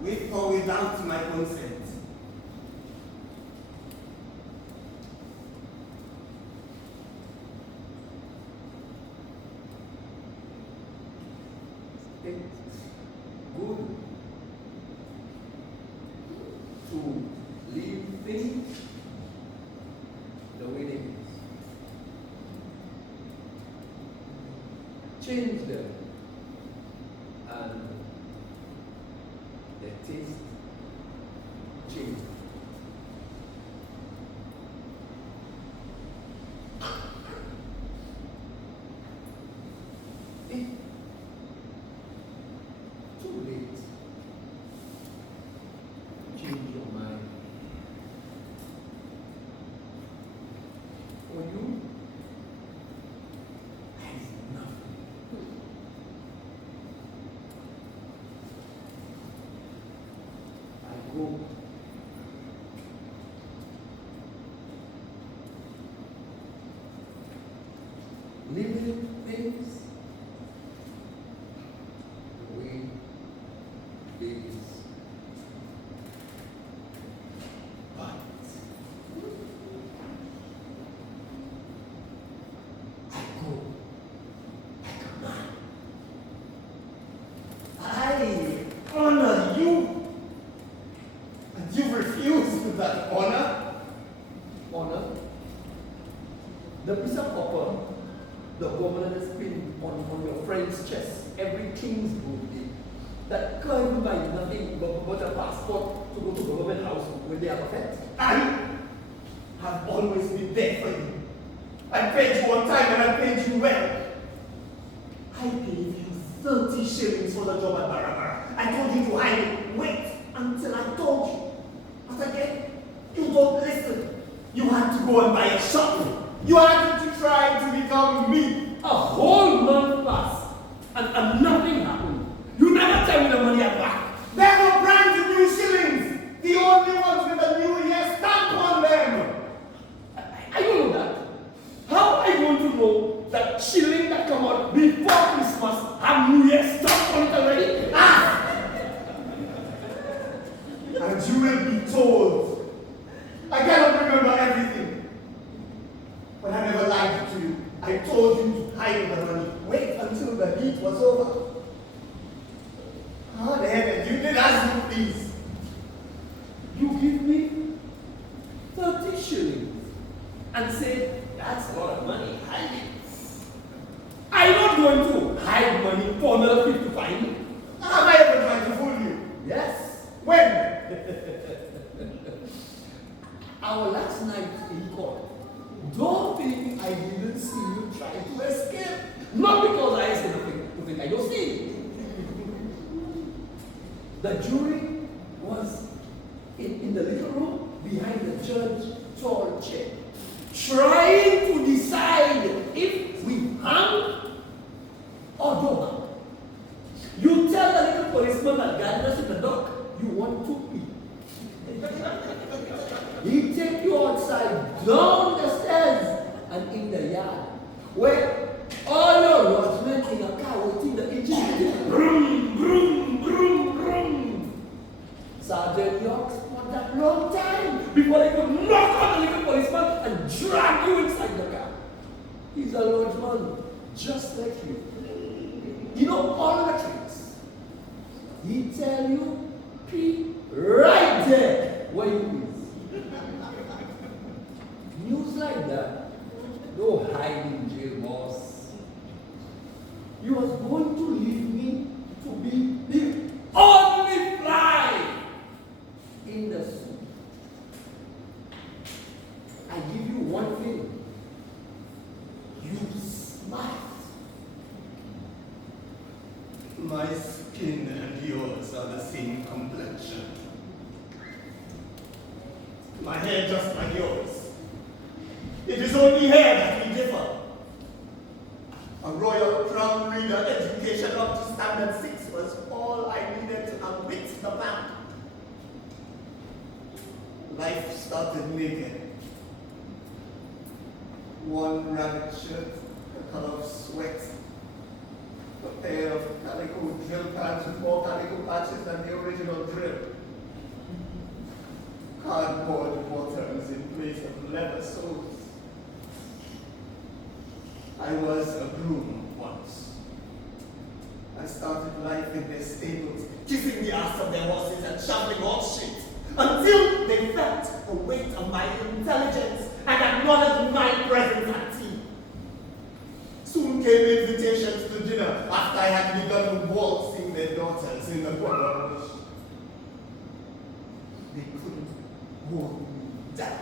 With or without my consent. It's good to leave things the way they is. Change them and the taste change. It's too late to change your mind. For you, there is nothing. I go. Living things friend's chest every King's birthday that can't even buy nothing but a passport to go to government house when they have a fete. I have always been there for you. I paid you on time and I paid you well. I gave you 30 shillings for the job at Barabara. I told you to hide it. Wait until I told you. But again, you don't listen. You had to go and buy a shop. You had to try to become me. A whole month passed and nothing happened. You never tell me the money I'm back. There were brand new shillings. The only ones with a New Year stamp on them. I don't know that. How am I going to know that shilling that come out before Christmas have New Year stamp on it already? And you will be told. I cannot remember everything. But I never lied to you. I told you to hide the money. Wait until the heat was over. Ah, damn, you did as you please. You give me 30 shillings and say, that's a lot of money, hide it. I'm not going to hide money for another 55. Have I ever tried to fool you? Yes. When? Our last night in court. Don't think I didn't see you trying to escape. Not because I said nothing to think I don't see. The jury was in the little room behind the judge's tall chair, trying to decide if we hung or don't hang. You tell the little policeman that guided us in the dock, you want to be. He take you outside, down the stairs, and in the yard, where all your lodgemen in a car waiting the engine. Vroom, vroom, vroom, vroom. Sergeant Yorks for that long time before they could knock on the little policeman and drag you inside the car. He's a lodgeman, just like you. You know all the tricks. He tell you, pee right there where you is. News like that, no hiding jail, boss. You was going to leave me to be the only fly in the soup. I give you one thing. You smart. My skin and yours are the same complexion. My hair just like yours. It is only hair that we differ. A royal crown reader education up to standard 6 was all I needed to outwit the bank. Life started naked. One ragged shirt, the color of sweat, a pair of calico drill pants with more calico patches than the original drill. Cardboard buttons in place of leather soles. I was a groom once. I started life in their stables, kissing the ass of their horses and shoveling horse shit, until they felt the weight of my intelligence and acknowledged my presence at tea. Soon came invitations to dinner after I had begun waltzing their daughters in the bush. They couldn't hold me down.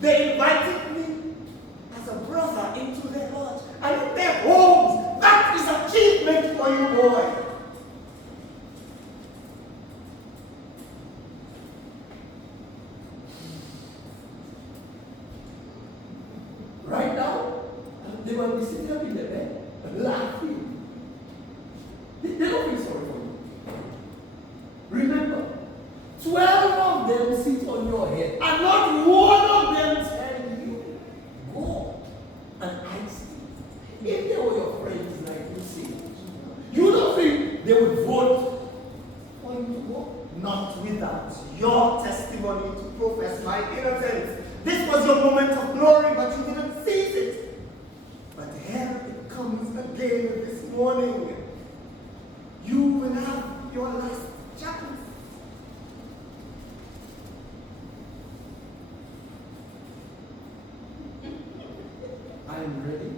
They invited me as a brother into their lodge and in their homes. That is achievement for you, boy. Right now, they will be sitting up in the bed, laughing. They don't feel sorry for you. Remember, 12 of them sit on your head, and not one of them tell you, go and ask you. If they were your friends, like you say, you don't think they would vote for you to go? Not without your testimony to profess my innocence. This was your moment of glory, but you didn't seize it. But here it comes again this morning. You will have your last chance. I am ready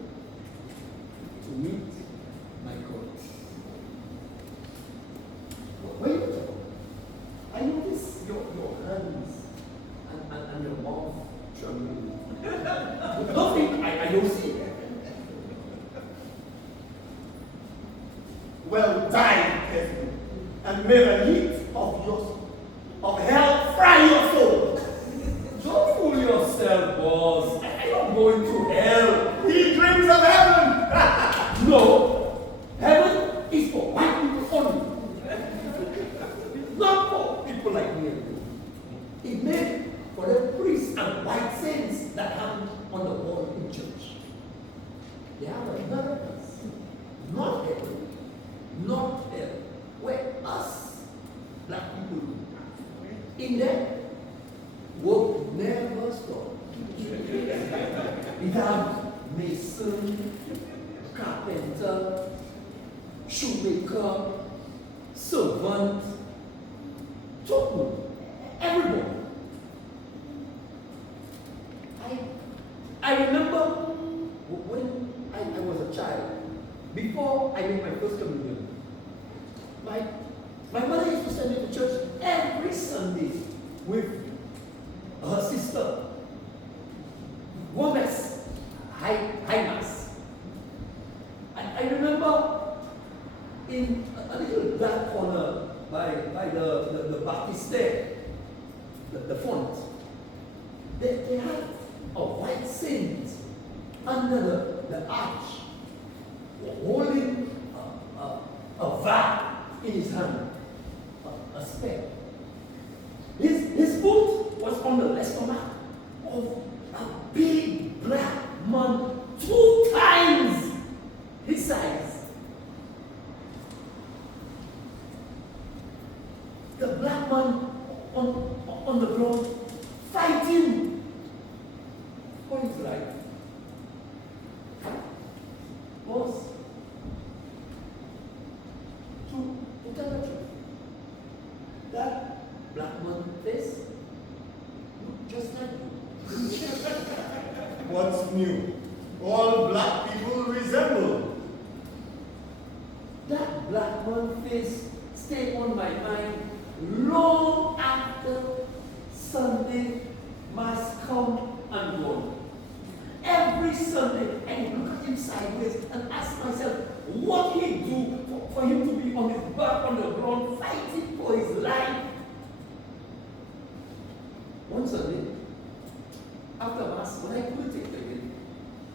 to meet Well died, Kesnoh, and may the heat of hell fry your soul. Don't fool yourself, boss. I'm not going to hell. He dreams of heaven. No, heaven is for white people only. Not for people like me and you. It made for the priests and white saints that hang on the wall in church. They are Americans, not heaven, not hell, where us, black people, in there, work never stop. We have mason, carpenter, shoemaker, servant, children, everyone. I remember when I was a child, before I made my first communion, my mother used to send me to church every Sunday with her sister. Gomez, high mass. I remember in a little dark corner by the Baptist there, the font, they had a white saint under the arch, holding a vat in his hand, a spear. His foot was on the stomach of a big black man 2 times his size. The black man on the ground fighting for his life. Boss, to tell the truth, that black man face looked just like you. What's new? All black people resemble. That black man face stayed on my mind long after Sunday mass come and gone. Every Sunday, I would look at him sideways and ask myself, what he do for him to be on his back on the ground fighting for his life. One Sunday, after mass, when I couldn't take the hint,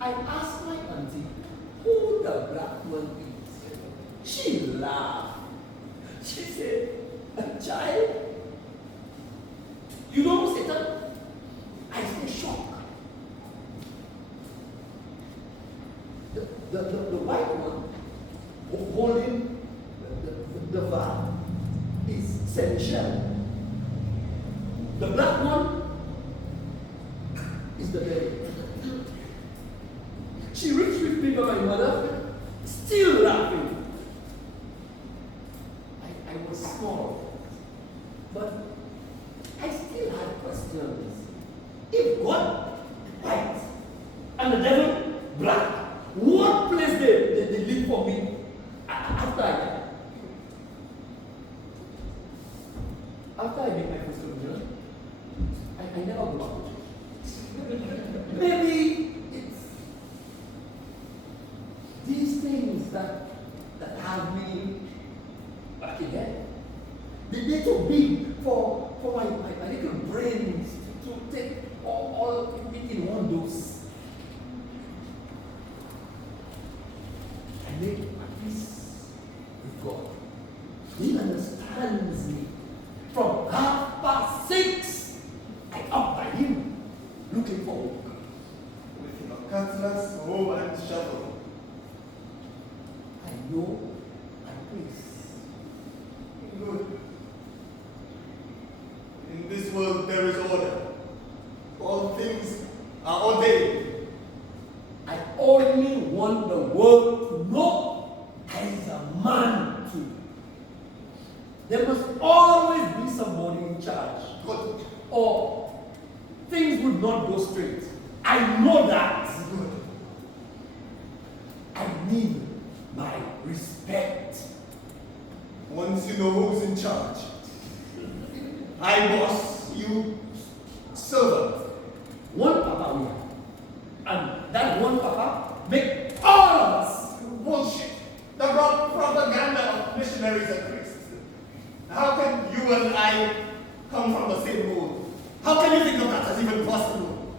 I asked my auntie who the black man is. She laughed. She said, "A child? You know Satan?" I stay shocked. The white one holding the vat is Saint Lucia. The black one is the devil. She reached with me by my mother, still laughing. I was small, but I still had questions. If God white and the devil black, what place they leave for me after I die? After I make my first communion, I never go back to church. Maybe it's these things that have me back again. They're too big for my little brains to take all of it in one dose. I make my peace with God. He understands me. From 6:30, I up by him, looking for work. With your cutlass, hoe, and shovel. I know my place. Good. In this world there is order. All things are ordained. I only want the world to know I is a man too. There must always be somebody in charge. Good. Or things will not go straight. I know that. Good. I need my respect. Once you know who's in charge. I boss, you servant. One papa we have. And that one papa make all of us. Bullshit. The propaganda missionaries and priests. How can you and I come from the same mold? How can you think of that as even possible?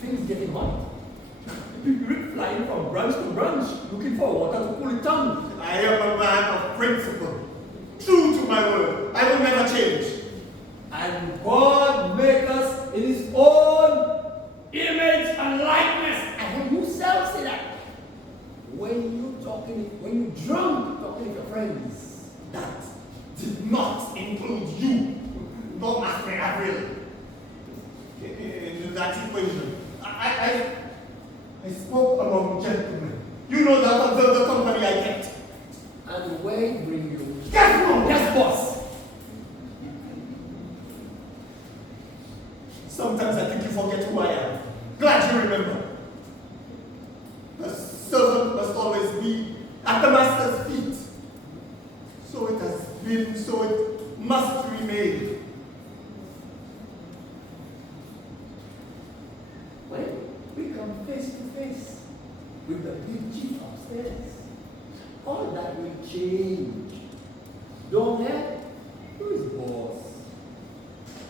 Things getting hot. People flying from branch to branch, looking for water to cool it down. I am a man of principle. True to my word. I will never change. And God made us in his own image and likeness. I heard you self say that. When you drunk, talking with your friends. That did not include you. Don't ask me, I really. In that equation, I spoke among gentlemen. You know that of the company I kept. And where it bring you? Kesnoh! Yes, boss. Sometimes I think you forget who I am. Glad you remember. The servant must always be at the master's feet. So it has been, so it must remain. When we come face to face with the big chief upstairs, all that will change. Don't have who is boss?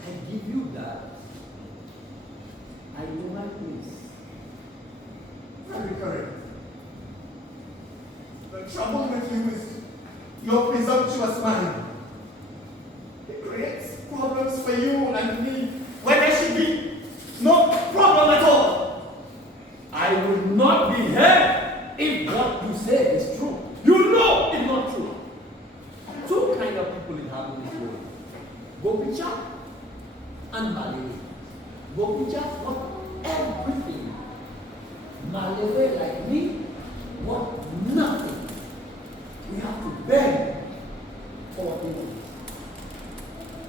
I give you that. I know my place. Very correct. The trouble with you is your presumptuous mind. It creates problems for you and me when there should be no problem at all. I will not be here if what you say is true. You know it's not true. Two kind of people inhabit this world. Gopicha and Malay. Gopicha want everything. Malay like me want nothing. We have to beg for things.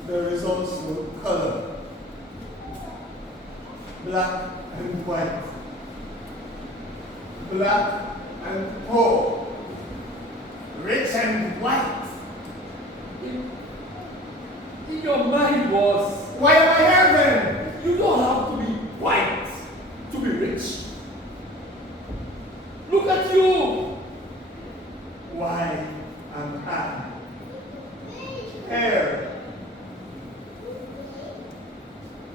There is also color. Black and white. Black and poor. Rich and white. In your mind was, Why am I here then? you don't have to be white to be rich. Look at you. Why am I here?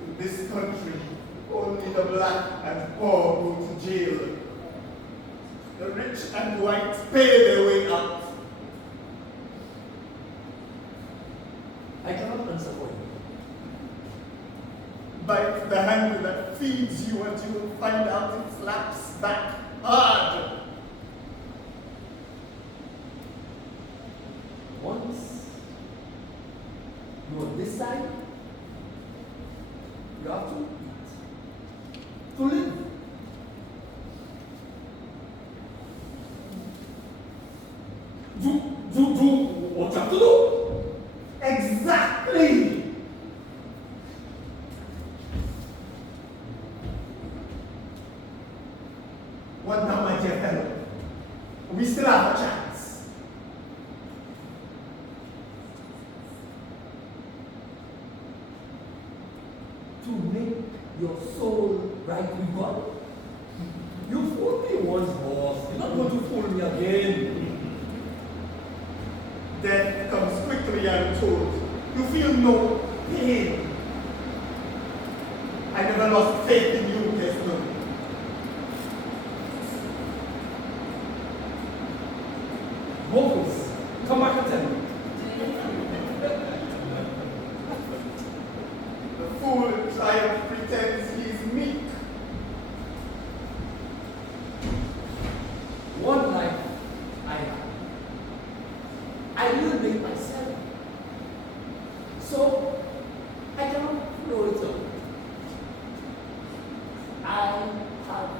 In this country, only the black and poor go to jail. The rich and white pay their way out. I cannot answer for you. Bite the hand that feeds you and you will find out it slaps back hard. Once you on this side, you have to eat. To live. Do what you have to do. Exactly! What now, my dear fellow? We still have a chance. To make your soul right with God. You fooled me once, boss. You're not going to fool me again. Death comes quickly, I'm told. You feel no pain. I never lost faith in you, Kesnoh. Moses, come back and tell me. The fool in triumph pretends he's meek. One life I have. I will make myself. So I cannot throw it away. I have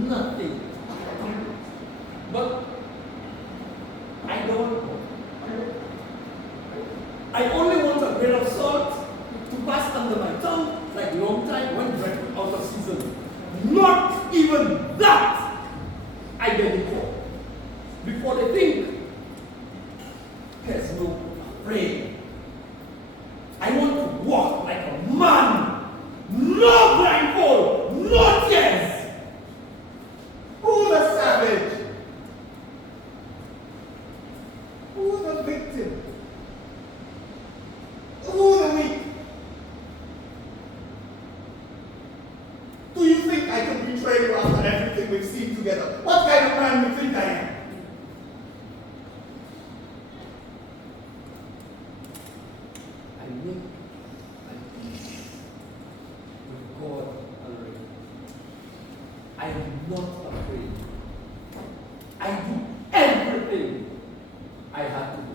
nothing. But I don't know. I only want a grain of salt to pass under my tongue like long time when bread was out of season. Not even that I beg for. Before they think, there's no afraid. I want to walk like a man. No blindfold, no tears. Who the savage? Who the victim? Who the weak? Do you think I could betray you after everything we've seen together? What kind of man do you think I am? I make my peace with God already. I am not afraid. I do everything I have to do.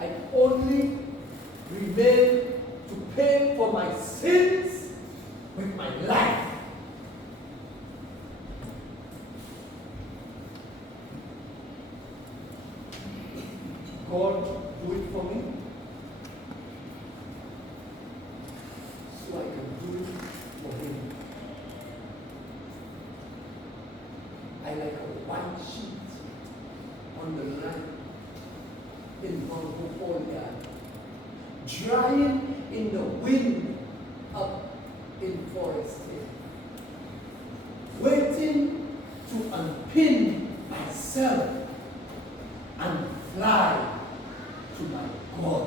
I only remain to pay for my sins with my life. God do it for me, so I can do it for him. I like a white sheet on the line in Mongolia, drying in the wind up in Forest Hill, waiting to unpin myself and fly to my God.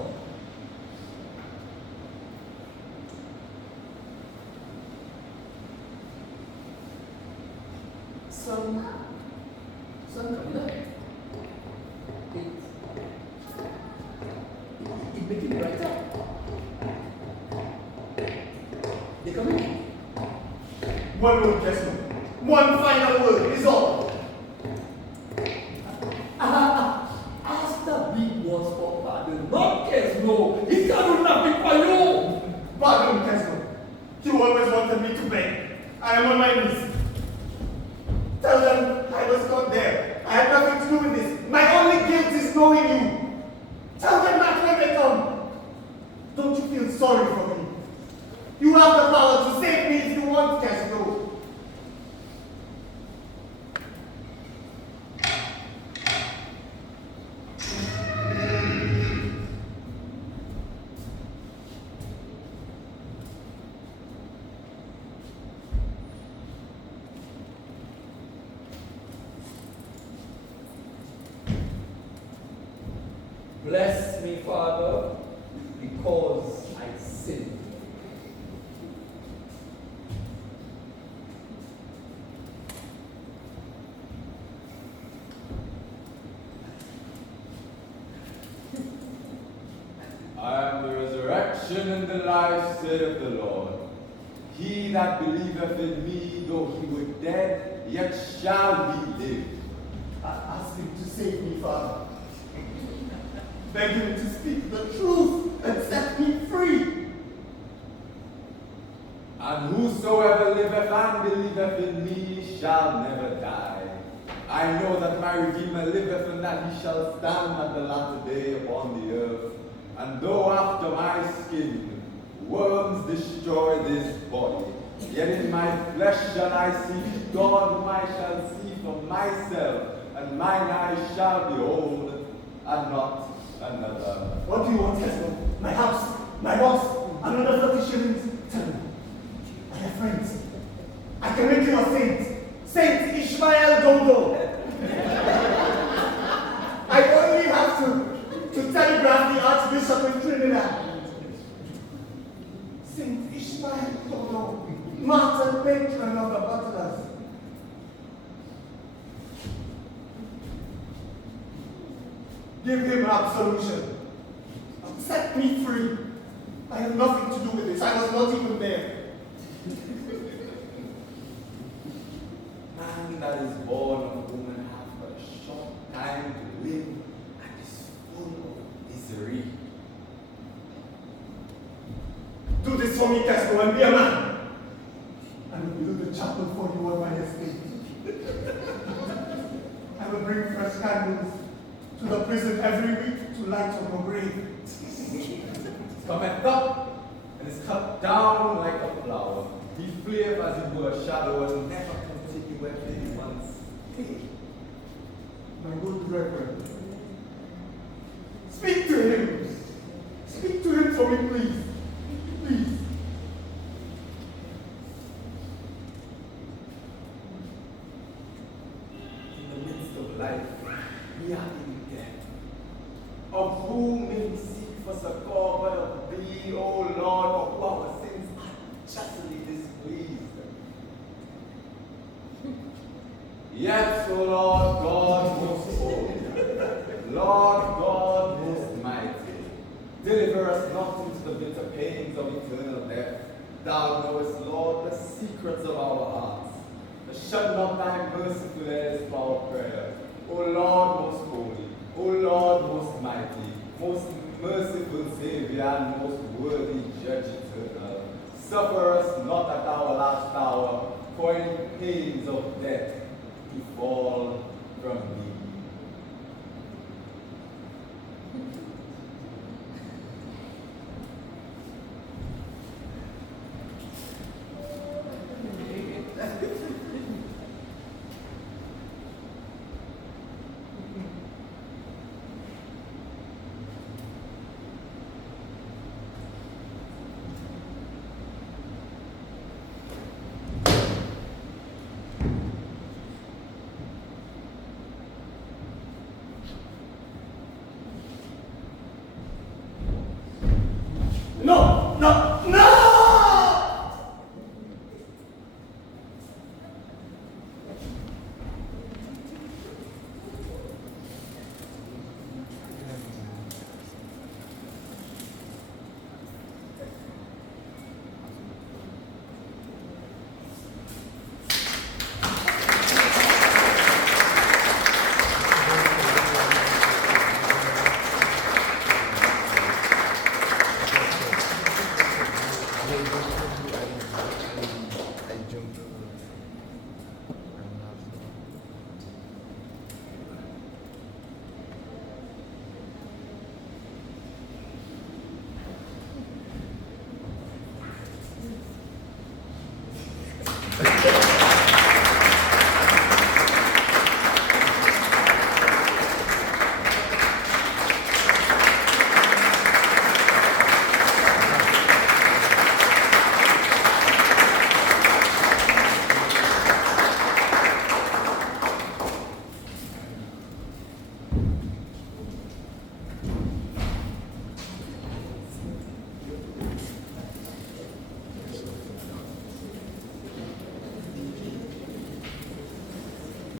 Sun coming up. It making brighter. They coming. One word, Kesnoh. One final word is all. After we was for pardon, not Kesnoh. He can do nothing for you. Pardon, Kesnoh. You always wanted me to beg. I am on my knees. Tell them I was not there. I had nothing to do with this. My only guilt is knowing you. Tell them that when they come. Don't you feel sorry for me? You have the power to save me if you want, Kesnoh. Bless me, Father, because I sinned. I am the resurrection and the life, saith the Lord. He that believeth in me, though he were dead, yet shall he live. Ask him to save me, Father. Beg him to speak the truth and set me free. And whosoever liveth and believeth in me shall never die. I know that my Redeemer liveth, and that he shall stand at the latter day upon the earth. And though after my skin worms destroy this body, yet in my flesh shall I see God, whom I shall see for myself, and mine eyes shall behold, and not another. What do you want, Kesnoh? My house, my boss, another 30 shillings. Tell me. I have friends. I can make you a saint. Saint Ishmael Dodo. I only have to telegraph the Archbishop in Trinidad. Saint Ishmael Dodo, martyr patron of the butlers. Give him absolution. Set me free. I have nothing to do with this. I was not even there. Man that is born of woman hath but a short time to live, and is full of misery. Do this for me, Kesnoh, and be a man. I will build a chapel for you on my estate. I will bring fresh candles to the prison every week to light on your grave. It cometh up, and is cut down like a flower. He fleeth as it were a shadow, and never continueth in one's day. My good reverend, speak to him. Speak to him for me, please. Please. Yes, O Lord God most holy, Lord God most mighty, deliver us not into the bitter pains of eternal death. Thou knowest, Lord, the secrets of our hearts. Shut not thy merciful ears to our prayer. O Lord most holy, O Lord most mighty, most merciful Savior and most worthy Judge eternal, suffer us not at our last hour for any pains of death to fall from thee.